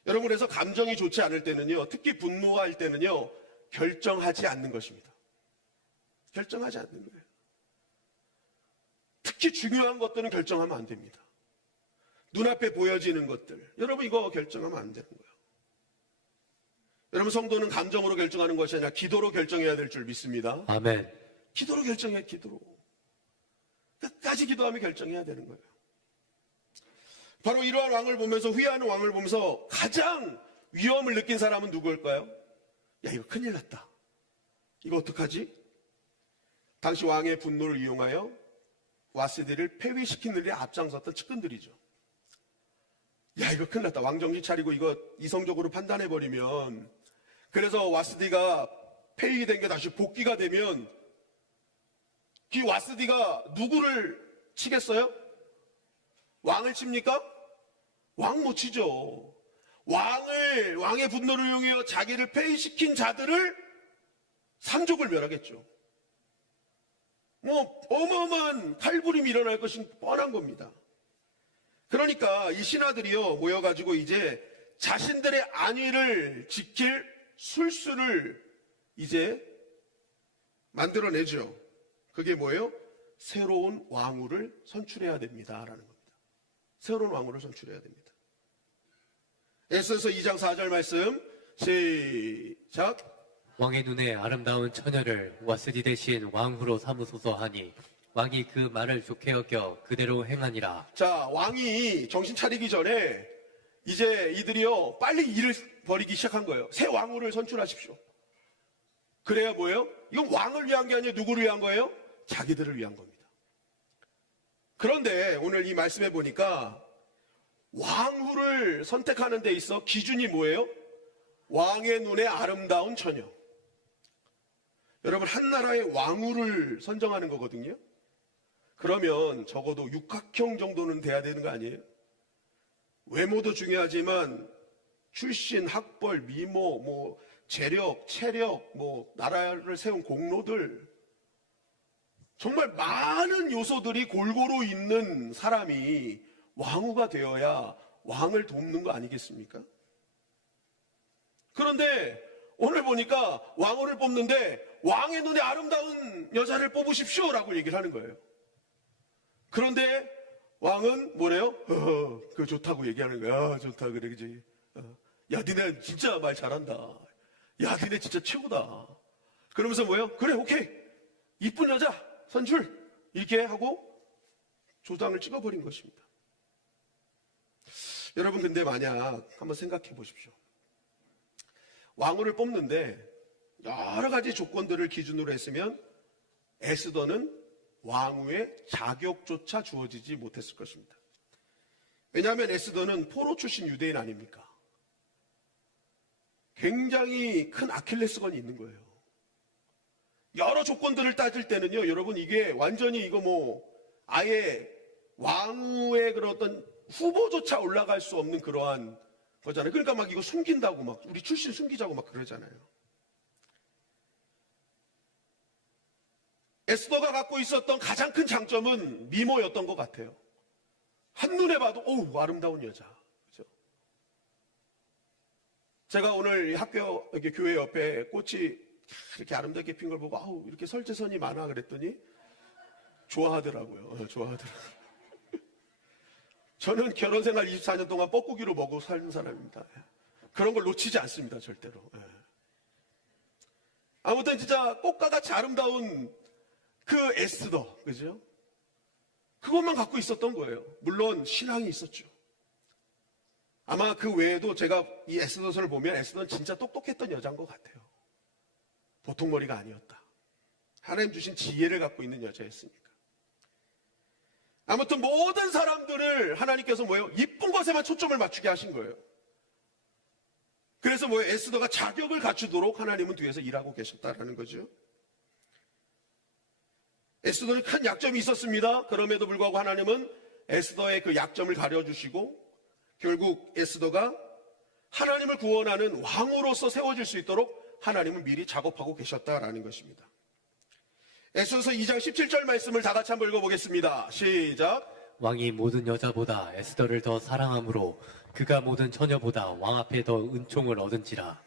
여러분, 그래서 감정이 좋지 않을 때는요, 특히 분노할 때는요, 결정하지 않는 것입니다. 결정하지 않는 거예요. 특히 중요한 것들은 결정하면 안 됩니다. 눈앞에 보여지는 것들, 여러분 이거 결정하면 안 되는 거예요. 여러분, 성도는 감정으로 결정하는 것이 아니라 기도로 결정해야 될 줄 믿습니다. 아멘. 기도로 결정해야, 기도로. 끝까지 기도하며 결정해야 되는 거예요. 바로 이러한 왕을 보면서, 후회하는 왕을 보면서 가장 위험을 느낀 사람은 누구일까요? 야, 이거 큰일 났다. 이거 어떡하지? 당시 왕의 분노를 이용하여 와스디를 폐위시키는 일에 앞장섰던 측근들이죠. 야, 이거 큰일 났다. 왕 정신 차리고 이거 이성적으로 판단해버리면, 그래서 와스디가 폐위된 게 다시 복귀가 되면 이 와스디가 누구를 치겠어요? 왕을 칩니까? 왕 못 치죠. 왕의 분노를 이용해 자기를 폐위시킨 자들을 산족을 멸하겠죠. 뭐 어마어마한 칼부림이 일어날 것이 뻔한 겁니다. 그러니까 이 신하들이요, 모여가지고 이제 자신들의 안위를 지킬 술수를 이제 만들어내죠. 그게 뭐예요? 새로운 왕후를 선출해야 됩니다라는 겁니다. 새로운 왕후를 선출해야 됩니다. 에스더서 2장 4절 말씀 시작. 왕의 눈에 아름다운 처녀를 와스디 대신 왕후로 삼으소서 하니 왕이 그 말을 좋게 여겨 그대로 행하니라. 자, 왕이 정신 차리기 전에 이제 이들이요, 빨리 일을 벌이기 시작한 거예요. 새 왕후를 선출하십시오. 그래야 뭐예요? 이건 왕을 위한 게 아니라 누구를 위한 거예요? 자기들을 위한 겁니다. 그런데 오늘 이 말씀해 보니까 왕후를 선택하는 데 있어 기준이 뭐예요? 왕의 눈에 아름다운 처녀. 여러분, 한 나라의 왕후를 선정하는 거거든요. 그러면 적어도 육각형 정도는 돼야 되는 거 아니에요? 외모도 중요하지만 출신, 학벌, 미모, 뭐 재력, 체력, 뭐 나라를 세운 공로들, 정말 많은 요소들이 골고루 있는 사람이 왕후가 되어야 왕을 돕는 거 아니겠습니까? 그런데 오늘 보니까 왕후를 뽑는데 왕의 눈에 아름다운 여자를 뽑으십시오라고 얘기를 하는 거예요. 그런데 왕은 뭐래요? 그거 좋다고 얘기하는 거야. 좋다, 그래, 그지? 야, 니네 진짜 말 잘한다. 야, 니네 진짜 최고다. 그러면서 뭐예요? 그래, 오케이. 이쁜 여자 선출. 이렇게 하고 조당을 찍어버린 것입니다. 여러분, 근데 만약 한번 생각해 보십시오. 왕후를 뽑는데 여러 가지 조건들을 기준으로 했으면 에스더는 왕후의 자격조차 주어지지 못했을 것입니다. 왜냐하면 에스더는 포로 출신 유대인 아닙니까? 굉장히 큰 아킬레스건이 있는 거예요. 여러 조건들을 따질 때는요, 여러분, 이게 완전히 이거 뭐 아예 왕후의 그런 어떤 후보조차 올라갈 수 없는 그러한 거잖아요. 그러니까 막 이거 숨긴다고 막 우리 출신 숨기자고 막 그러잖아요. 에스더가 갖고 있었던 가장 큰 장점은 미모였던 것 같아요. 한눈에 봐도 오우, 아름다운 여자. 그죠? 제가 오늘 학교 이렇게 교회 옆에 꽃이 이렇게 아름답게 핀 걸 보고 아우, 이렇게 설재선이 많아 그랬더니 좋아하더라고요. 좋아하더라고요. 저는 결혼생활 24년 동안 뻐꾸기로 먹고 사는 사람입니다. 그런 걸 놓치지 않습니다, 절대로. 아무튼 진짜 꽃과 같이 아름다운 그 에스더, 그죠? 그것만 갖고 있었던 거예요. 물론 신앙이 있었죠. 아마 그 외에도 제가 이 에스더서를 보면 에스더는 진짜 똑똑했던 여자인 것 같아요. 보통 머리가 아니었다. 하나님 주신 지혜를 갖고 있는 여자였으니까. 아무튼 모든 사람들을 하나님께서 뭐예요? 이쁜 것에만 초점을 맞추게 하신 거예요. 그래서 뭐예요? 에스더가 자격을 갖추도록 하나님은 뒤에서 일하고 계셨다라는 거죠. 에스더는 큰 약점이 있었습니다. 그럼에도 불구하고 하나님은 에스더의 그 약점을 가려주시고 결국 에스더가 하나님을 구원하는 왕으로서 세워질 수 있도록 하나님은 미리 작업하고 계셨다라는 것입니다. 에스더서 2장 17절 말씀을 다 같이 한번 읽어보겠습니다. 시작. 왕이 모든 여자보다 에스더를 더 사랑하므로 그가 모든 처녀보다 왕 앞에 더 은총을 얻은지라.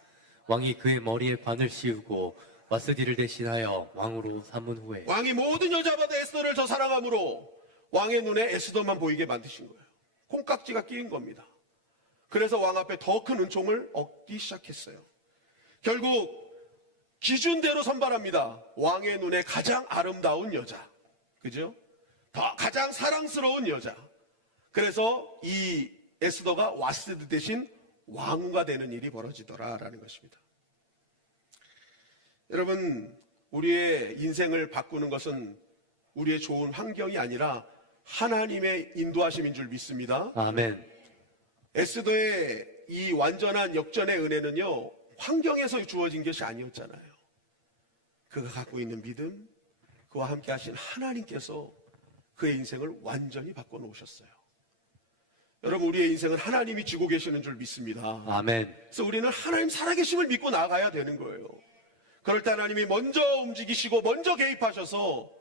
왕이 그의 머리에 관을 씌우고 와스디를 대신하여 왕으로 삼은 후에 왕이 모든 여자보다 에스더를 더 사랑하므로 왕의 눈에 에스더만 보이게 만드신 거예요. 콩깍지가 끼인 겁니다. 그래서 왕 앞에 더 큰 은총을 얻기 시작했어요. 결국 기준대로 선발합니다. 왕의 눈에 가장 아름다운 여자, 그죠? 가장 사랑스러운 여자. 그래서 이 에스더가 와스디 대신 왕후가 되는 일이 벌어지더라라는 것입니다. 여러분, 우리의 인생을 바꾸는 것은 우리의 좋은 환경이 아니라 하나님의 인도하심인 줄 믿습니다. 아멘. 에스더의 이 완전한 역전의 은혜는요, 환경에서 주어진 것이 아니었잖아요. 그가 갖고 있는 믿음, 그와 함께 하신 하나님께서 그의 인생을 완전히 바꿔놓으셨어요. 여러분, 우리의 인생은 하나님이 쥐고 계시는 줄 믿습니다. 아멘. 그래서 우리는 하나님 살아계심을 믿고 나아가야 되는 거예요. 그럴 때 하나님이 먼저 움직이시고 먼저 개입하셔서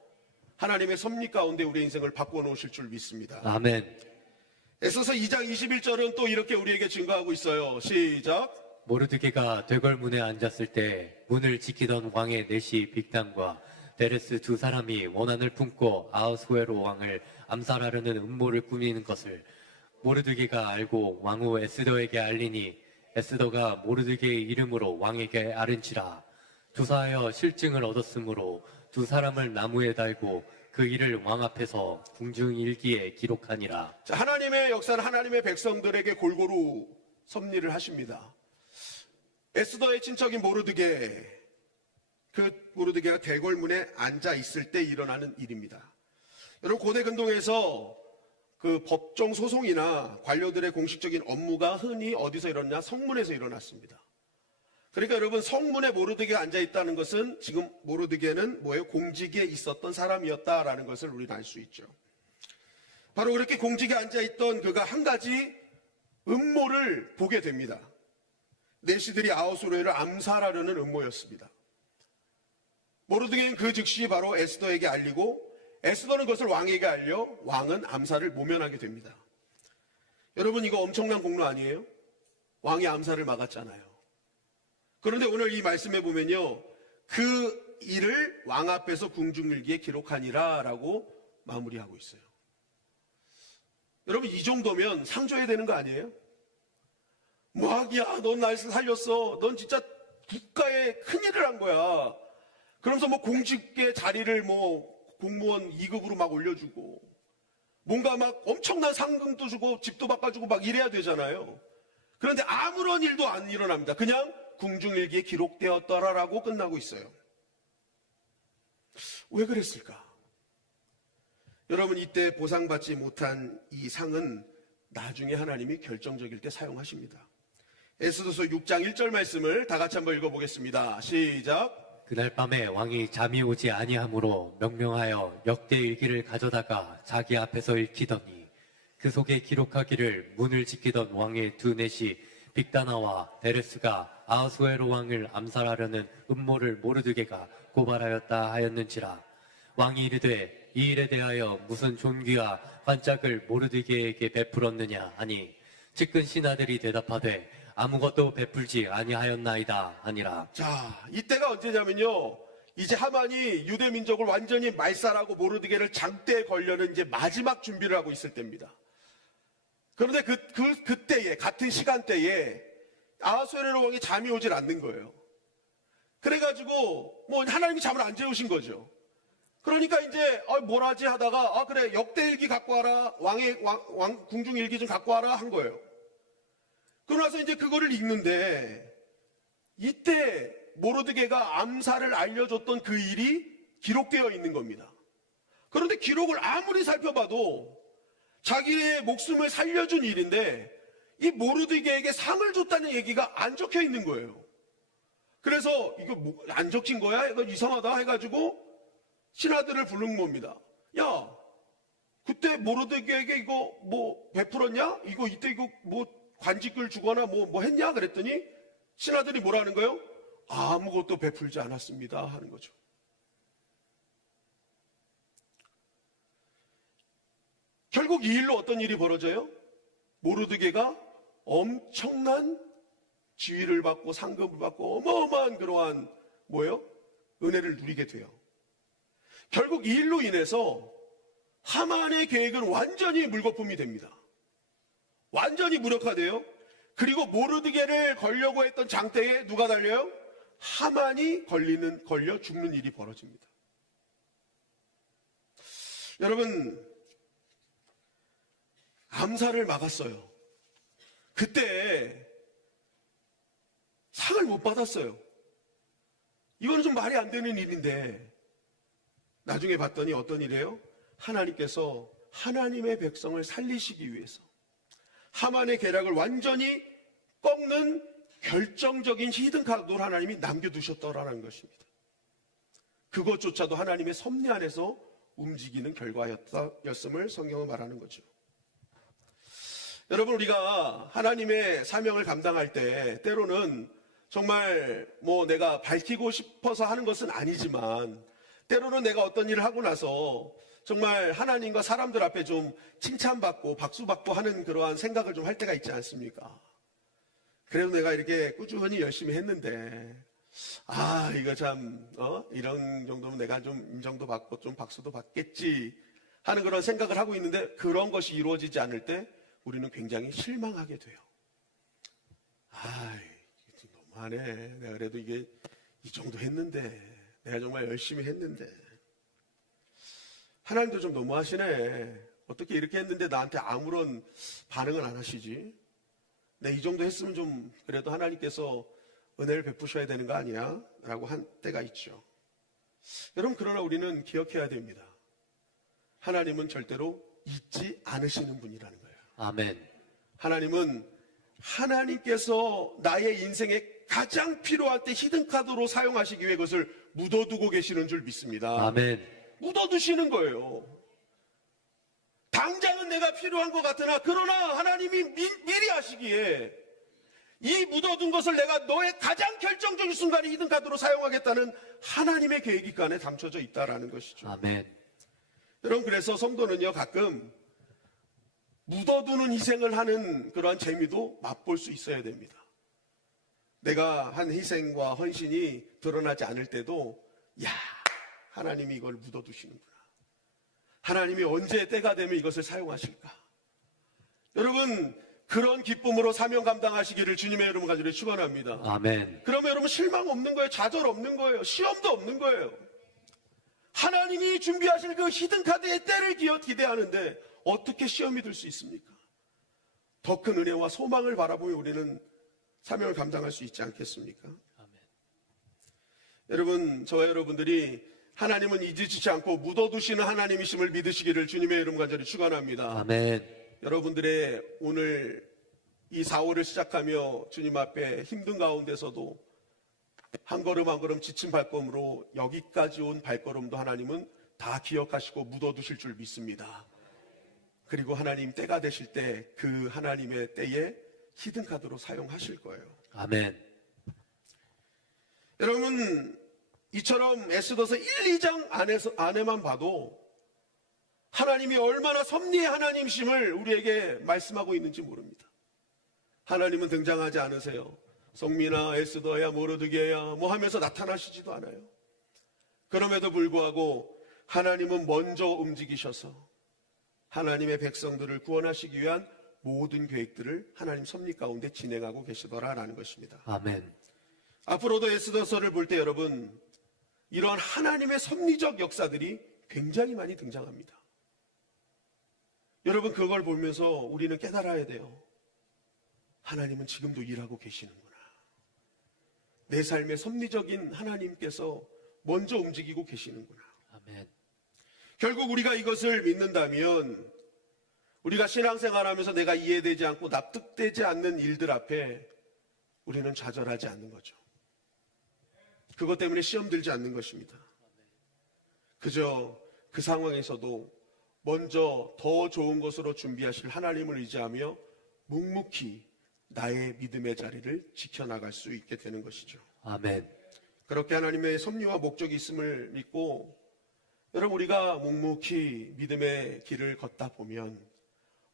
하나님의 섭리 가운데 우리의 인생을 바꿔놓으실 줄 믿습니다. 아멘. 에스더서 2장 21절은 또 이렇게 우리에게 증거하고 있어요. 시작. 모르드게가 되걸문에 앉았을 때 문을 지키던 왕의 내시 빅단과 데레스 두 사람이 원한을 품고 아하수에로 왕을 암살하려는 음모를 꾸미는 것을 모르드게가 알고 왕후 에스더에게 알리니 에스더가 모르드게의 이름으로 왕에게 아른지라. 조사하여 실증을 얻었으므로 두 사람을 나무에 달고 그 일을 왕 앞에서 궁중일기에 기록하니라. 자, 하나님의 역사는 하나님의 백성들에게 골고루 섭리를 하십니다. 에스더의 친척인 모르드게, 그 모르드게가 대궐문에 앉아 있을 때 일어나는 일입니다. 여러분, 고대 근동에서 그 법정 소송이나 관료들의 공식적인 업무가 흔히 어디서 일어났냐? 성문에서 일어났습니다. 그러니까 여러분, 성문에 모르드게가 앉아 있다는 것은 지금 모르드게는 뭐예요? 공직에 있었던 사람이었다라는 것을 우리는 알 수 있죠. 바로 그렇게 공직에 앉아 있던 그가 한 가지 음모를 보게 됩니다. 내시들이 아하수에로를 암살하려는 음모였습니다. 모르드게는 그 즉시 바로 에스더에게 알리고 에스더는 그것을 왕에게 알려 왕은 암살을 모면하게 됩니다. 여러분, 이거 엄청난 공로 아니에요? 왕이 암살을 막았잖아요. 그런데 오늘 이 말씀에 보면요, 그 일을 왕 앞에서 궁중일기에 기록하니라 라고 마무리하고 있어요. 여러분, 이 정도면 상 줘야 되는 거 아니에요? 뭐하기야, 넌 날 살렸어. 넌 진짜 국가에 큰일을 한 거야. 그러면서 뭐 공직의 자리를 뭐 공무원 2급으로 막 올려주고 뭔가 막 엄청난 상금도 주고 집도 바꿔주고 막 이래야 되잖아요. 그런데 아무런 일도 안 일어납니다. 그냥 궁중일기에 기록되었더라라고 끝나고 있어요. 왜 그랬을까? 여러분, 이때 보상받지 못한 이 상은 나중에 하나님이 결정적일 때 사용하십니다. 에스더서 6장 1절 말씀을 다 같이 한번 읽어보겠습니다. 시작. 그날 밤에 왕이 잠이 오지 아니하므로 명령하여 역대 일기를 가져다가 자기 앞에서 읽히더니 그 속에 기록하기를 문을 지키던 왕의 두 내시 빅다나와 데레스가 아하수에로 왕을 암살하려는 음모를 모르드게가 고발하였다 하였는지라. 왕이 이르되 이 일에 대하여 무슨 존귀와 반짝을 모르드게에게 베풀었느냐 하니 측근 신하들이 대답하되 아무것도 베풀지 아니하였나이다 하니라. 자, 이때가 언제냐면요, 이제 하만이 유대 민족을 완전히 말살하고 모르드게를 장대에 걸려는 이제 마지막 준비를 하고 있을 때입니다. 그런데 그때에, 같은 시간대에 아하수에로 왕이 잠이 오질 않는 거예요. 그래가지고 뭐 하나님이 잠을 안 재우신 거죠. 그러니까 이제 뭘 하지 하다가 그래 역대일기 갖고 와라, 왕 궁중일기 좀 갖고 와라 한 거예요. 그러고 나서 이제 그거를 읽는데 이때 모르드게가 암살을 알려줬던 그 일이 기록되어 있는 겁니다. 그런데 기록을 아무리 살펴봐도 자기의 목숨을 살려준 일인데 이 모르드게에게 상을 줬다는 얘기가 안 적혀 있는 거예요. 그래서 이거 안 적힌 거야? 이거 이상하다 해가지고 신하들을 부른 겁니다. 야, 그때 모르드게에게 이거 뭐 베풀었냐? 이때 이거 뭐 관직을 주거나 뭐 했냐? 그랬더니 신하들이 뭐라는 거예요? 아무것도 베풀지 않았습니다 하는 거죠. 결국 이 일로 어떤 일이 벌어져요? 모르드게가 엄청난 지위를 받고 상급을 받고 어마어마한 그러한 은혜를 누리게 돼요. 결국 이 일로 인해서 하만의 계획은 완전히 물거품이 됩니다. 완전히 무력화돼요. 그리고 모르드게를 걸려고 했던 장대에 누가 달려요? 하만이 걸려 죽는 일이 벌어집니다. 여러분, 암살을 막았어요. 그때 상을 못 받았어요. 이거는 좀 말이 안 되는 일인데 나중에 봤더니 어떤 일이에요? 하나님께서 하나님의 백성을 살리시기 위해서 하만의 계략을 완전히 꺾는 결정적인 히든카드를 하나님이 남겨두셨더라는 것입니다. 그것조차도 하나님의 섭리 안에서 움직이는 결과였음을 성경은 말하는 거죠. 여러분, 우리가 하나님의 사명을 감당할 때 때로는 정말 내가 밝히고 싶어서 하는 것은 아니지만 때로는 내가 어떤 일을 하고 나서 정말 하나님과 사람들 앞에 좀 칭찬받고 박수받고 하는 그러한 생각을 좀 할 때가 있지 않습니까? 그래도 내가 이렇게 꾸준히 열심히 했는데 이거 참 이런 정도면 내가 좀 인정도 받고 좀 박수도 받겠지 하는 그런 생각을 하고 있는데 그런 것이 이루어지지 않을 때 우리는 굉장히 실망하게 돼요. 너무하네. 내가 그래도 이게 이 정도 했는데 내가 정말 열심히 했는데 하나님도 좀 너무하시네. 어떻게 이렇게 했는데 나한테 아무런 반응을 안 하시지? 내 이 정도 했으면 좀 그래도 하나님께서 은혜를 베푸셔야 되는 거 아니야? 라고 한 때가 있죠. 여러분, 그러나 우리는 기억해야 됩니다. 하나님은 절대로 잊지 않으시는 분이라는 거예요. 아멘. 하나님은 하나님께서 나의 인생에 가장 필요할 때 히든카드로 사용하시기 위해 그것을 묻어두고 계시는 줄 믿습니다. 아멘. 묻어두시는 거예요. 당장은 내가 필요한 것 같으나 그러나 하나님이 미리 하시기에 이 묻어둔 것을 내가 너의 가장 결정적인 순간에 히든카드로 사용하겠다는 하나님의 계획이 그 안에 담춰져 있다는 것이죠. 아멘. 여러분, 그래서 성도는요 가끔 묻어두는 희생을 하는 그러한 재미도 맛볼 수 있어야 됩니다. 내가 한 희생과 헌신이 드러나지 않을 때도 하나님이 이걸 묻어두시는구나. 하나님이 언제 때가 되면 이것을 사용하실까? 여러분, 그런 기쁨으로 사명 감당하시기를 주님의 이름 가지고 축원합니다. 아멘. 그러면 여러분 실망 없는 거예요. 좌절 없는 거예요. 시험도 없는 거예요. 하나님이 준비하실 그 히든카드의 때를 기대하는데 어떻게 시험이 들 수 있습니까? 더 큰 은혜와 소망을 바라보며 우리는 사명을 감당할 수 있지 않겠습니까? 아멘. 여러분, 저와 여러분들이 하나님은 잊으시지 않고 묻어두시는 하나님이심을 믿으시기를 주님의 이름 간절히 축원합니다. 아멘. 여러분들의 오늘 이 4월을 시작하며 주님 앞에 힘든 가운데서도 한 걸음 한 걸음 지친 발걸음으로 여기까지 온 발걸음도 하나님은 다 기억하시고 묻어두실 줄 믿습니다. 그리고 하나님 때가 되실 때 그 하나님의 때에 히든카드로 사용하실 거예요. 아멘. 여러분, 이처럼 에스더서 1, 2장 안에만 봐도 하나님이 얼마나 섭리의 하나님심을 우리에게 말씀하고 있는지 모릅니다. 하나님은 등장하지 않으세요. 성미나 에스더야 모르드게야 하면서 나타나시지도 않아요. 그럼에도 불구하고 하나님은 먼저 움직이셔서 하나님의 백성들을 구원하시기 위한 모든 계획들을 하나님 섭리 가운데 진행하고 계시더라라는 것입니다. 아멘. 앞으로도 에스더서를 볼 때 여러분, 이러한 하나님의 섭리적 역사들이 굉장히 많이 등장합니다. 여러분, 그걸 보면서 우리는 깨달아야 돼요. 하나님은 지금도 일하고 계시는구나. 내 삶의 섭리적인 하나님께서 먼저 움직이고 계시는구나. 아멘. 결국 우리가 이것을 믿는다면 우리가 신앙생활하면서 내가 이해되지 않고 납득되지 않는 일들 앞에 우리는 좌절하지 않는 거죠. 그것 때문에 시험 들지 않는 것입니다. 그저 그 상황에서도 먼저 더 좋은 것으로 준비하실 하나님을 의지하며 묵묵히 나의 믿음의 자리를 지켜나갈 수 있게 되는 것이죠. 아멘. 그렇게 하나님의 섭리와 목적이 있음을 믿고 여러분, 우리가 묵묵히 믿음의 길을 걷다 보면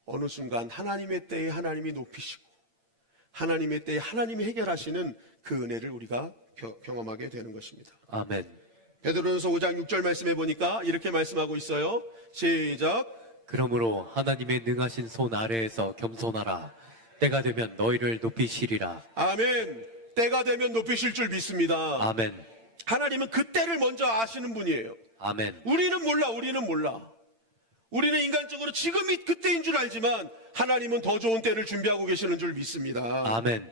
어느 순간 하나님의 때에 하나님이 높이시고 하나님의 때에 하나님이 해결하시는 그 은혜를 우리가 경험하게 되는 것입니다. 아멘. 베드로전서 5장 6절 말씀해 보니까 이렇게 말씀하고 있어요. 시작. 그러므로 하나님의 능하신 손 아래에서 겸손하라. 때가 되면 너희를 높이시리라. 아멘. 때가 되면 높이실 줄 믿습니다. 아멘. 하나님은 그 때를 먼저 아시는 분이에요. 아멘. 우리는 몰라. 우리는 인간적으로 지금이 그때인 줄 알지만 하나님은 더 좋은 때를 준비하고 계시는 줄 믿습니다. 아멘.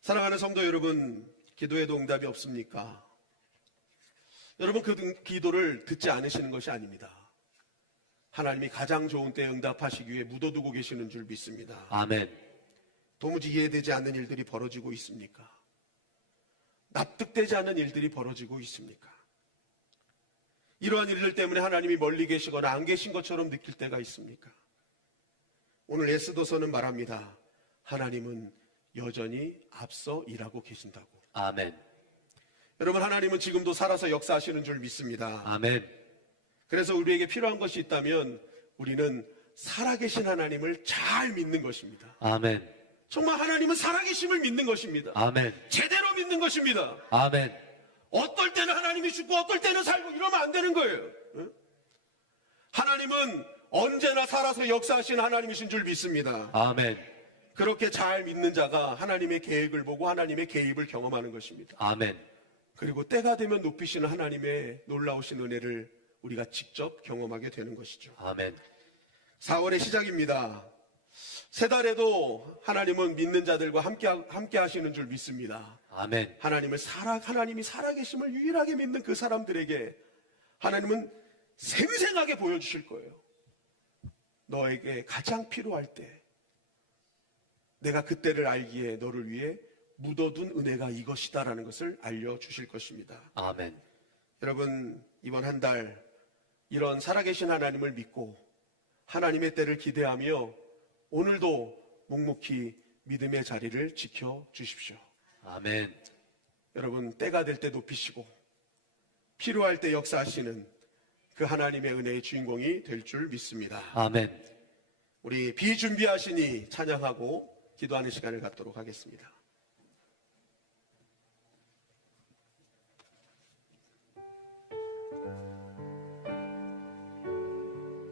사랑하는 성도 여러분, 기도에도 응답이 없습니까? 여러분, 그 기도를 듣지 않으시는 것이 아닙니다. 하나님이 가장 좋은 때에 응답하시기 위해 묻어두고 계시는 줄 믿습니다. 아멘. 도무지 이해되지 않는 일들이 벌어지고 있습니까? 납득되지 않는 일들이 벌어지고 있습니까? 이러한 일들 때문에 하나님이 멀리 계시거나 안 계신 것처럼 느낄 때가 있습니까? 오늘 에스더서는 말합니다. 하나님은 여전히 앞서 일하고 계신다고. 아멘. 여러분, 하나님은 지금도 살아서 역사하시는 줄 믿습니다. 아멘. 그래서 우리에게 필요한 것이 있다면 우리는 살아계신 하나님을 잘 믿는 것입니다. 아멘. 정말 하나님은 살아계심을 믿는 것입니다. 아멘. 제대로 믿는 것입니다. 아멘. 어떨 때는 하나님이 죽고 어떨 때는 살고 이러면 안 되는 거예요. 응? 하나님은 언제나 살아서 역사하시는 하나님이신 줄 믿습니다. 아멘. 그렇게 잘 믿는 자가 하나님의 계획을 보고 하나님의 개입을 경험하는 것입니다. 아멘. 그리고 때가 되면 높이시는 하나님의 놀라우신 은혜를 우리가 직접 경험하게 되는 것이죠. 아멘. 4월의 시작입니다. 세 달에도 하나님은 믿는 자들과 함께 하시는 줄 믿습니다. 아멘. 하나님이 살아계심을 유일하게 믿는 그 사람들에게 하나님은 생생하게 보여주실 거예요. 너에게 가장 필요할 때 내가 그때를 알기에 너를 위해 묻어둔 은혜가 이것이다라는 것을 알려주실 것입니다. 아멘. 여러분, 이번 한 달 이런 살아계신 하나님을 믿고 하나님의 때를 기대하며 오늘도 묵묵히 믿음의 자리를 지켜주십시오. 아멘. 여러분, 때가 될 때 높이시고 필요할 때 역사하시는 그 하나님의 은혜의 주인공이 될 줄 믿습니다. 아멘. 우리 비준비하시니 찬양하고 기도하는 시간을 갖도록 하겠습니다.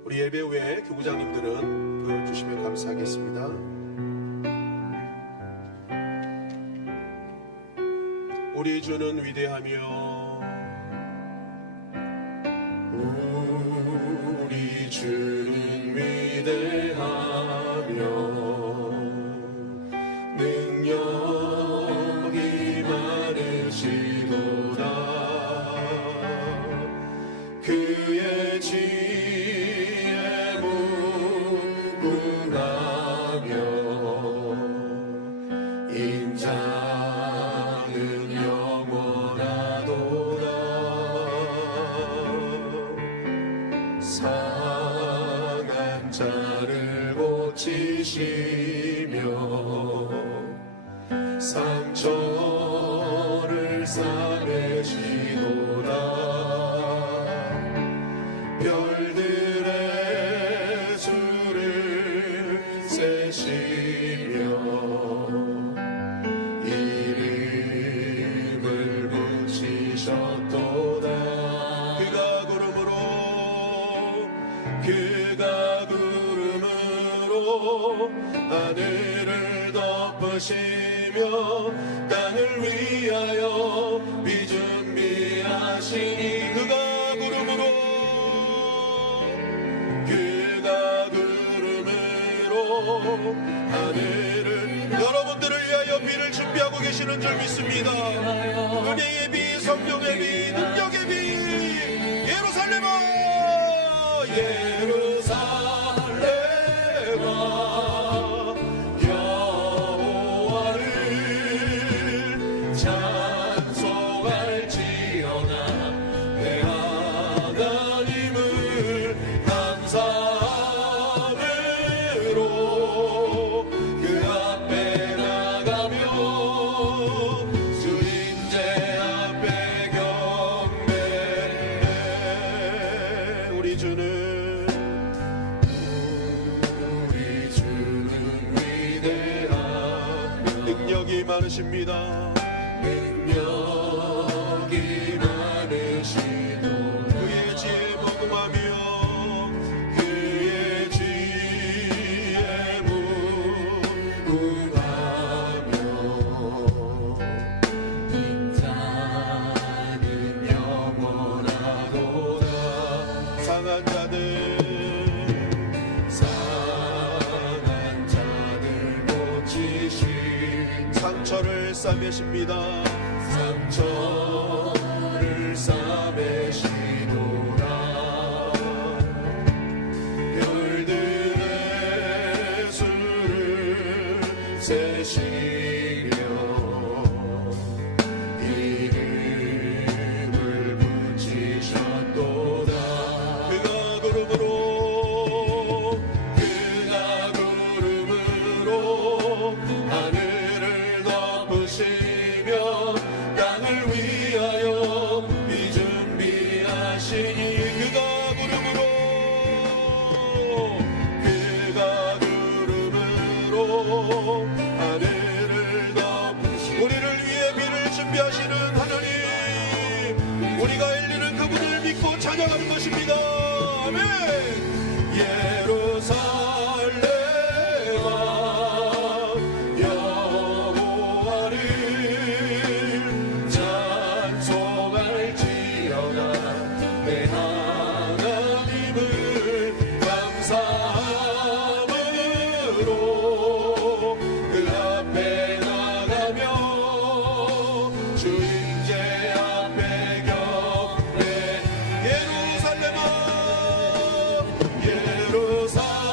우리 예배 후에 교구장님들은 보여주시면 감사하겠습니다. 우리 주는 위대하며 우리 주는 위대하며 능력이 많으시도다. 그의 지혜 무궁하며 인자는 영원하도다. 상한 자를 고치시며 상처를 싸매시도다. 별들의 수를 세시며 이름을 붙이셨도다. 그가 구름으로 하늘을 덮으시며 땅을 위하여 비준비하시니 그가 구름으로 비를 준비하고 계시는 줄 믿습니다. 은혜의 비, 성령의 비, 능력의 비. 예루살렘아, 예루살렘아, 여호와를 찬송할지어다. 내 하나님을 감사함으로 그 앞에 나가며 주인제 앞에 경배해. 우리 주는 위대하며 능력이 많으십니다. 능력이 많으시도 그의 지혜 복음하며 그의 지혜 무궁하며 인자는 영원하도다. 상한 자들 고치시 상처를 싸매십니다. 상처를 싸매시도다. 별들의 수를 세시며 이름을 붙이셨도다. 그가 구름으로 하늘을 덮으시며 땅을 위하여 비 준비하시니 그가 구름으로 하늘을 덮으시며 우리를 위해 비를 준비하시는 하나님, 우리가 일리는 그분을 믿고 찬양하는 것입니다. 아멘. 예루살렘아, 여호와를 찬송할지어다. 내 하나님을 감사함으로 그 앞에 나가며 주인제 앞에 경배. 예루살렘아, 예루살렘아,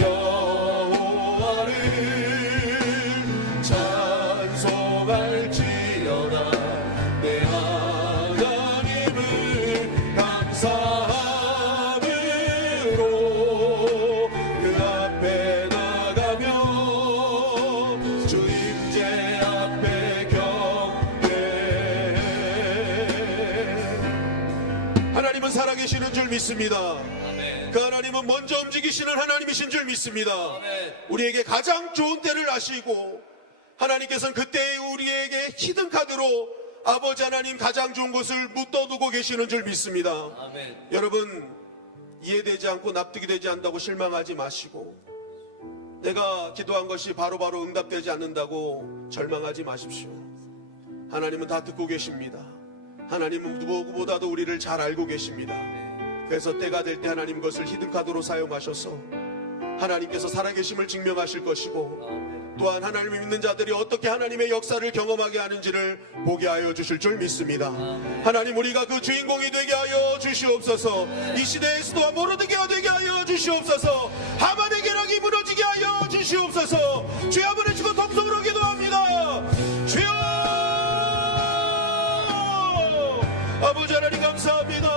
여호와를 찬송할지어다. 내 하나님을 감사함으로 그 앞에 나가며 주임제 앞에 경배해. 하나님은 살아계시는 줄 믿습니다. 그 하나님은 먼저 움직이시는 하나님이신 줄 믿습니다. 우리에게 가장 좋은 때를 아시고 하나님께서는 그때에 우리에게 히든카드로 아버지 하나님 가장 좋은 것을 묻어두고 계시는 줄 믿습니다. 여러분, 이해되지 않고 납득이 되지 않는다고 실망하지 마시고, 내가 기도한 것이 바로바로 응답되지 않는다고 절망하지 마십시오. 하나님은 다 듣고 계십니다. 하나님은 누구보다도 우리를 잘 알고 계십니다. 그래서 때가 될 때 하나님 것을 히든카드로 사용하셔서 하나님께서 살아계심을 증명하실 것이고, 또한 하나님을 믿는 자들이 어떻게 하나님의 역사를 경험하게 하는지를 보게 하여 주실 줄 믿습니다. 하나님, 우리가 그 주인공이 되게 하여 주시옵소서. 이 시대에서도 모르게 되게 하여 주시옵소서. 하만의 계략이 무너지게 하여 주시옵소서. 주여, 한번 외치고 통성으로 기도합니다. 주여, 아버지 하나님 감사합니다.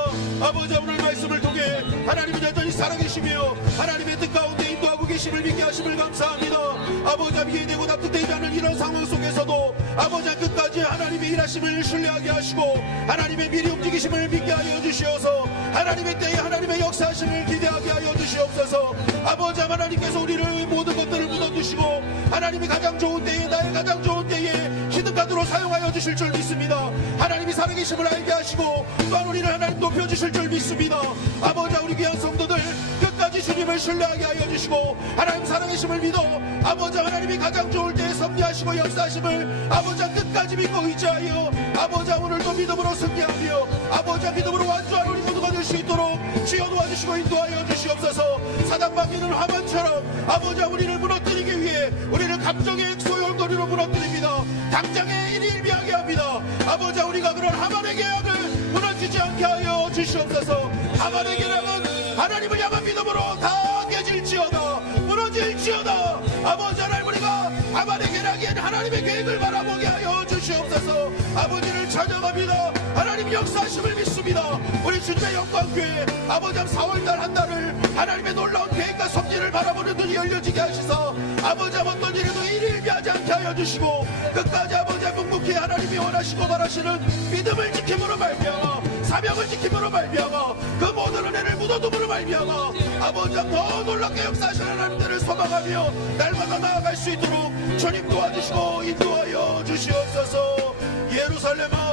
아버지, 오늘 말씀을 통해 하나님이 여전히 살아계시며 하나님의 뜻 가운데 인도하고 계심을 믿게 하심을 감사합니다. 아버지, 이해되고 납득되지 않는 이런 상황 속에서도 아버지 끝까지 하나님의 일하심을 신뢰하게 하시고 하나님의 미리 움직이심을 믿게 하여 주시어서 하나님의 때에 하나님의 역사하심을 기대하게 하여 주시옵소서. 아버지 하나님께서 우리를 모든 것들을 묻어두시고 하나님이 가장 좋은 때에, 나의 가장 좋은 때에 히든카드로 사용하여 주실 줄 믿습니다. 하나님이 살아계심을 알게 하시고 또한 우리를 하나님 높여주실 줄 믿습니다. 아버지, 우리 귀한 성도들 끝까지 주님을 신뢰하게 하여 주시고 하나님 살아계심을 믿어 아버지 하나님이 가장 좋을 때에 섭리하시고 역사하심을 아버지 끝까지 믿고 의지하여 아버지 오늘도 믿음으로 승리하며 아버지 믿음으로 완주한 우리 모두가 될 수 있도록 주여 도와주시고 인도하여 주시옵소서. 사단마귀는 하만처럼 아버지 우리를 무너뜨리기 위해 우리를 감정의 소용돌이로 무너뜨립니다. 당장에 일일비하게 합니다. 아버지 우리가 그런 하만의 계약을 무너지지 않게 하여 주시옵소서. 하만의 계약은 하나님을 향한 믿음으로 다 깨질지어다 무너질지어다. 아버지 하나님 우리가 하만의 계략이 하나님의 계획을 바라보게 하여 주시옵소서. 아버지를 찬양합니다. 하나님 역사하심을 믿습니다. 우리 주님의 영광교회 아버지 4월달 한 달을 하나님의 놀라운 계획과 섭리를 바라보는 눈이 열려지게 하시사 아버지 어떤 일에도 일일비하지 않게 하여 주시고 끝까지 아버지 묵묵히 하나님이 원하시고 바라시는 믿음을 지킴으로 말미암아 사명을 지킴으로 말미암아 그 모든 은혜를 묻어둠으로 말미암아 아버지 더 놀랍게 역사하시는 하나님들을 소망하며 날마다 나아갈 수 있도록 주님 도와주시고 인도하여 주시옵소서. 예루살렘아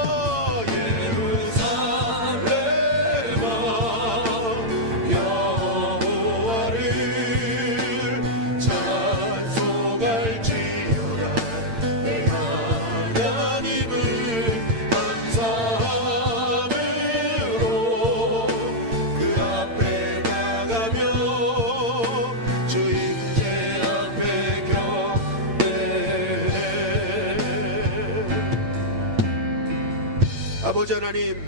아버지 하나님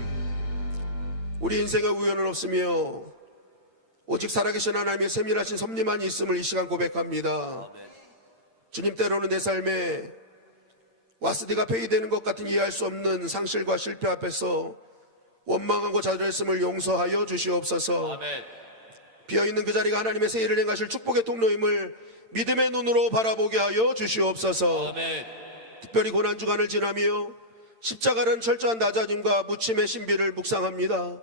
우리 인생에 우연은 없으며 오직 살아계신 하나님의 세밀하신 섭리만 있음을 이 시간 고백합니다. 주님 때로는 내 삶에 와스디가 폐위되는 것 같은 이해할 수 없는 상실과 실패 앞에서 원망하고 좌절했음을 용서하여 주시옵소서. 아멘. 비어있는 그 자리가 하나님의 새 일을 행하실 축복의 통로임을 믿음의 눈으로 바라보게 하여 주시옵소서. 아멘. 특별히 고난주간을 지나며 십자가는 철저한 낮아짐과 묻힘의 신비를 묵상합니다.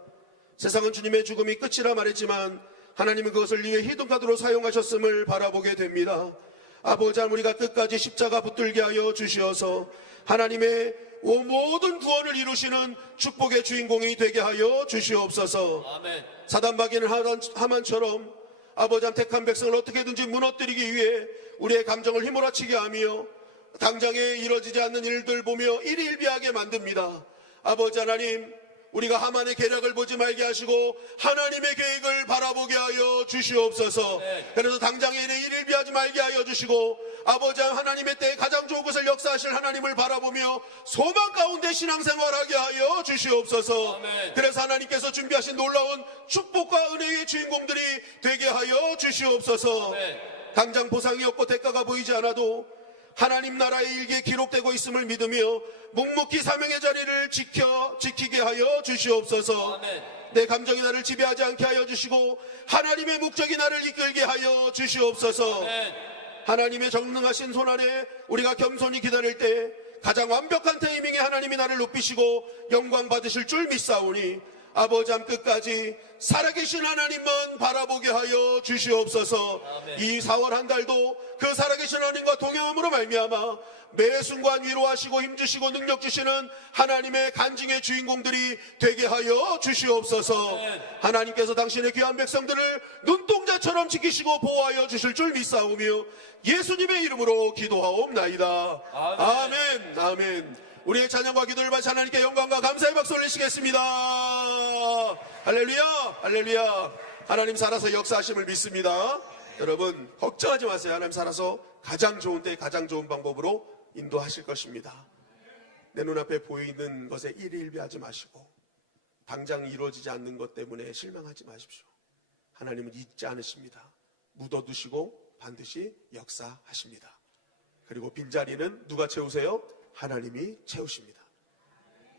세상은 주님의 죽음이 끝이라 말했지만 하나님은 그것을 위해 히든카드로 사용하셨음을 바라보게 됩니다. 아버지 하나님 우리가 끝까지 십자가 붙들게 하여 주시어서 하나님의 모든 구원을 이루시는 축복의 주인공이 되게 하여 주시옵소서. 아멘. 사단마귀는 하만처럼 아버지 하나님 택한 백성을 어떻게든지 무너뜨리기 위해 우리의 감정을 휘몰아치게 하며 당장에 이루어지지 않는 일들 보며 일일비하게 만듭니다. 아버지 하나님 우리가 하만의 계략을 보지 말게 하시고 하나님의 계획을 바라보게 하여 주시옵소서. 그래서 당장에 일일비하지 말게 하여 주시고 아버지 하나님의 때에 가장 좋은 것을 역사하실 하나님을 바라보며 소망 가운데 신앙생활하게 하여 주시옵소서. 그래서 하나님께서 준비하신 놀라운 축복과 은혜의 주인공들이 되게 하여 주시옵소서. 당장 보상이 없고 대가가 보이지 않아도 하나님 나라의 일기에 기록되고 있음을 믿으며 묵묵히 사명의 자리를 지키게 하여 주시옵소서. 아멘. 내 감정이 나를 지배하지 않게 하여 주시고 하나님의 목적이 나를 이끌게 하여 주시옵소서. 아멘. 하나님의 정능하신 손안에 우리가 겸손히 기다릴 때 가장 완벽한 타이밍에 하나님이 나를 높이시고 영광 받으실 줄 믿사오니 아버지 함 끝까지 살아계신 하나님만 바라보게 하여 주시옵소서. 아멘. 이 4월 한 달도 그 살아계신 하나님과 동행함으로 말미암아 매 순간 위로하시고 힘주시고 능력 주시는 하나님의 간증의 주인공들이 되게 하여 주시옵소서. 아멘. 하나님께서 당신의 귀한 백성들을 눈동자처럼 지키시고 보호하여 주실 줄 믿사오며 예수님의 이름으로 기도하옵나이다. 아멘. 아멘. 아멘. 우리의 찬양과 기도를 바치 하나님께 영광과 감사의 박수 올리시겠습니다. 할렐루야, 할렐루야. 하나님 살아서 역사하심을 믿습니다. 여러분 걱정하지 마세요. 하나님 살아서 가장 좋은 때 가장 좋은 방법으로 인도하실 것입니다. 내 눈앞에 보이는 것에 일일비하지 마시고 당장 이루어지지 않는 것 때문에 실망하지 마십시오. 하나님은 잊지 않으십니다. 묻어두시고 반드시 역사하십니다. 그리고 빈자리는 누가 채우세요? 하나님이 채우십니다.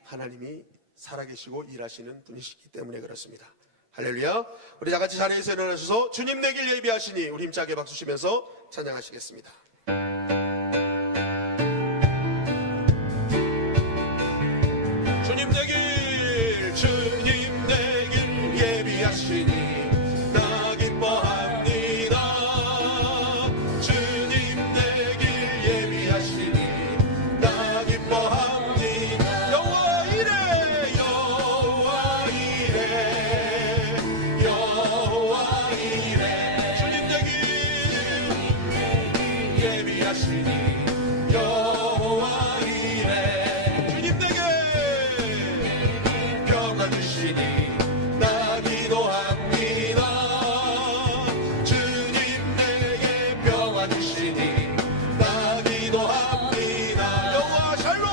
하나님이 살아계시고 일하시는 분이시기 때문에 그렇습니다. 할렐루야. 우리 다 같이 자리에서 일어나셔서 주님 내길 예비하시니 우리 힘차게 박수 치면서 찬양하시겠습니다. 주님 내길 주님 내길 예비하시니 나 기뻐합니다. 주님 내길 예비하시니 나 기뻐합니다. 여호와 이래 여호와 이래 여호와 이래 주님 내길 주시니 여호와 이레 주님 내게 평화 주시니 나 기도합니다. 주님 내게 평화 주시니 나 기도합니다. 여호와 샬롬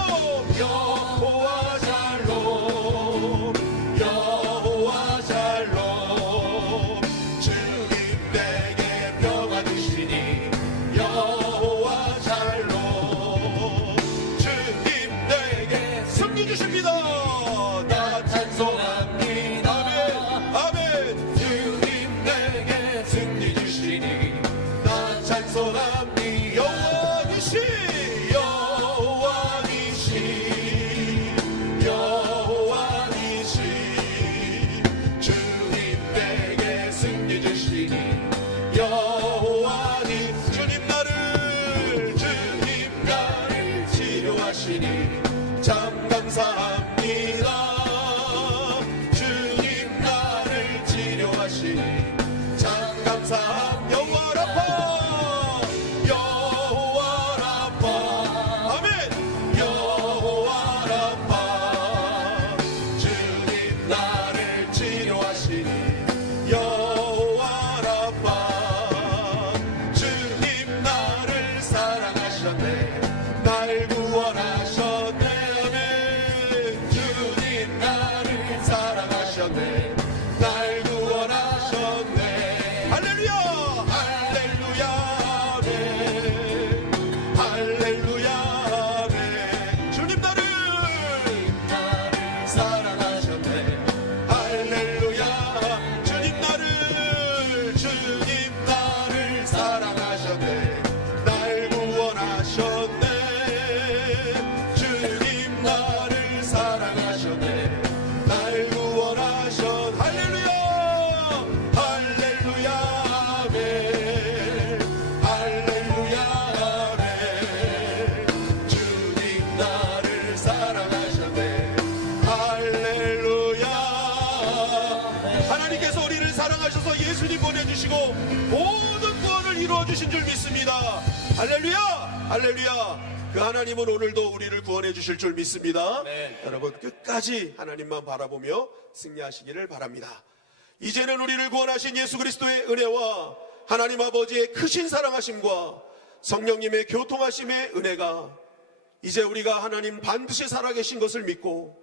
여호와 샬롬 여호와 샬롬 주님 내게 평화 주시니 여호와 샬롬 주님 내게 승리 주십니다. 나 찬송합니다 아멘. 주님 내게 승리 주시니 나 찬송합니다 여호와니시 여호와니시 주님 내게 승리 주시니 여호와니 주님 나를 치료하시니 참 감사합니다 주님 나를 치료하시니 참 감사합니다 여호와 라파 여호와 라파 아멘. 여호와 라파 주님 나를 치료하시니 여호와 라파 주님 나를 사랑하셨네 날 구원하셨네 아멘. 주님 나를 사랑하셨네 날 구원하셨네 할렐루야. 할렐루야 아멘 할렐루야 아멘 주님 나를 사랑하셨네 할렐루야 주님 나를 사랑하셨네 날 구원하셨네 주님 나를 사랑하셨네 날 구원하셨네 할렐루야 할렐루야 아멘 할렐루야 아멘 주님 나를 사랑하셨네 할렐루야 하나님께서 우리를 사랑하셔서 예수님 보내주시고 모든 구원을 이루어주신 줄 믿습니다. 할렐루야. 할렐루야. 그 하나님은 오늘도 우리를 구원해 주실 줄 믿습니다. 아멘. 여러분 끝까지 하나님만 바라보며 승리하시기를 바랍니다. 이제는 우리를 구원하신 예수 그리스도의 은혜와 하나님 아버지의 크신 사랑하심과 성령님의 교통하심의 은혜가 이제 우리가 하나님 반드시 살아계신 것을 믿고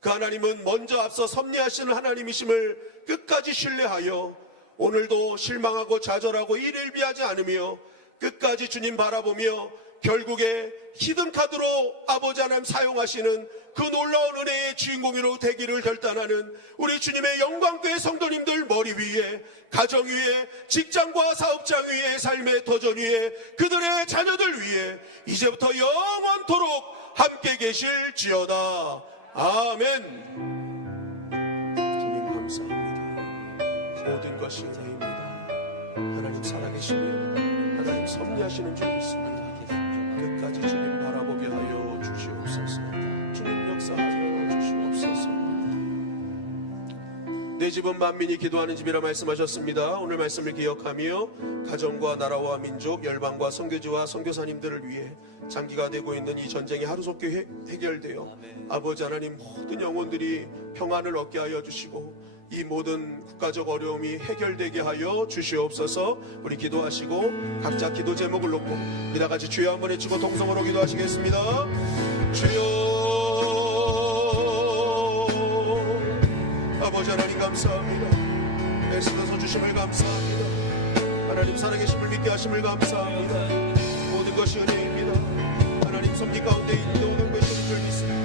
그 하나님은 먼저 앞서 섭리하시는 하나님이심을 끝까지 신뢰하여 오늘도 실망하고 좌절하고 일일비하지 않으며 끝까지 주님 바라보며 결국에 히든카드로 아버지 하나님 사용하시는 그 놀라운 은혜의 주인공으로 되기를 결단하는 우리 주님의 영광교회 성도님들 머리 위에 가정 위에 직장과 사업장 위에 삶의 도전 위에 그들의 자녀들 위에 이제부터 영원토록 함께 계실지어다. 아멘. 주님 감사합니다. 모든 것이 은혜입니다. 하나님 살아계시며 하나님 섭리하시는 줄 믿습니다. 끝까지 주님 바라보게 하여 주시옵소서. 주님 역사하여 주시옵소서. 내 집은 만민이 기도하는 집이라 말씀하셨습니다. 오늘 말씀을 기억하며 가정과 나라와 민족, 열방과 선교지와 선교사님들을 위해 장기가 되고 있는 이 전쟁이 하루속히 해결되어 아버지 하나님 모든 영혼들이 평안을 얻게 하여 주시고 이 모든 국가적 어려움이 해결되게 하여 주시옵소서. 우리 기도하시고 각자 기도 제목을 놓고 우리 다 같이 주여 한번 외치고 동성으로 기도하시겠습니다. 주여. 아버지 하나님 감사합니다. 애쓰셔서 주심을 감사합니다. 하나님 살아계심을 믿게 하심을 감사합니다. 모든 것이 은혜입니다. 하나님 섭리 가운데 인도하는 것이 줄 믿습니다.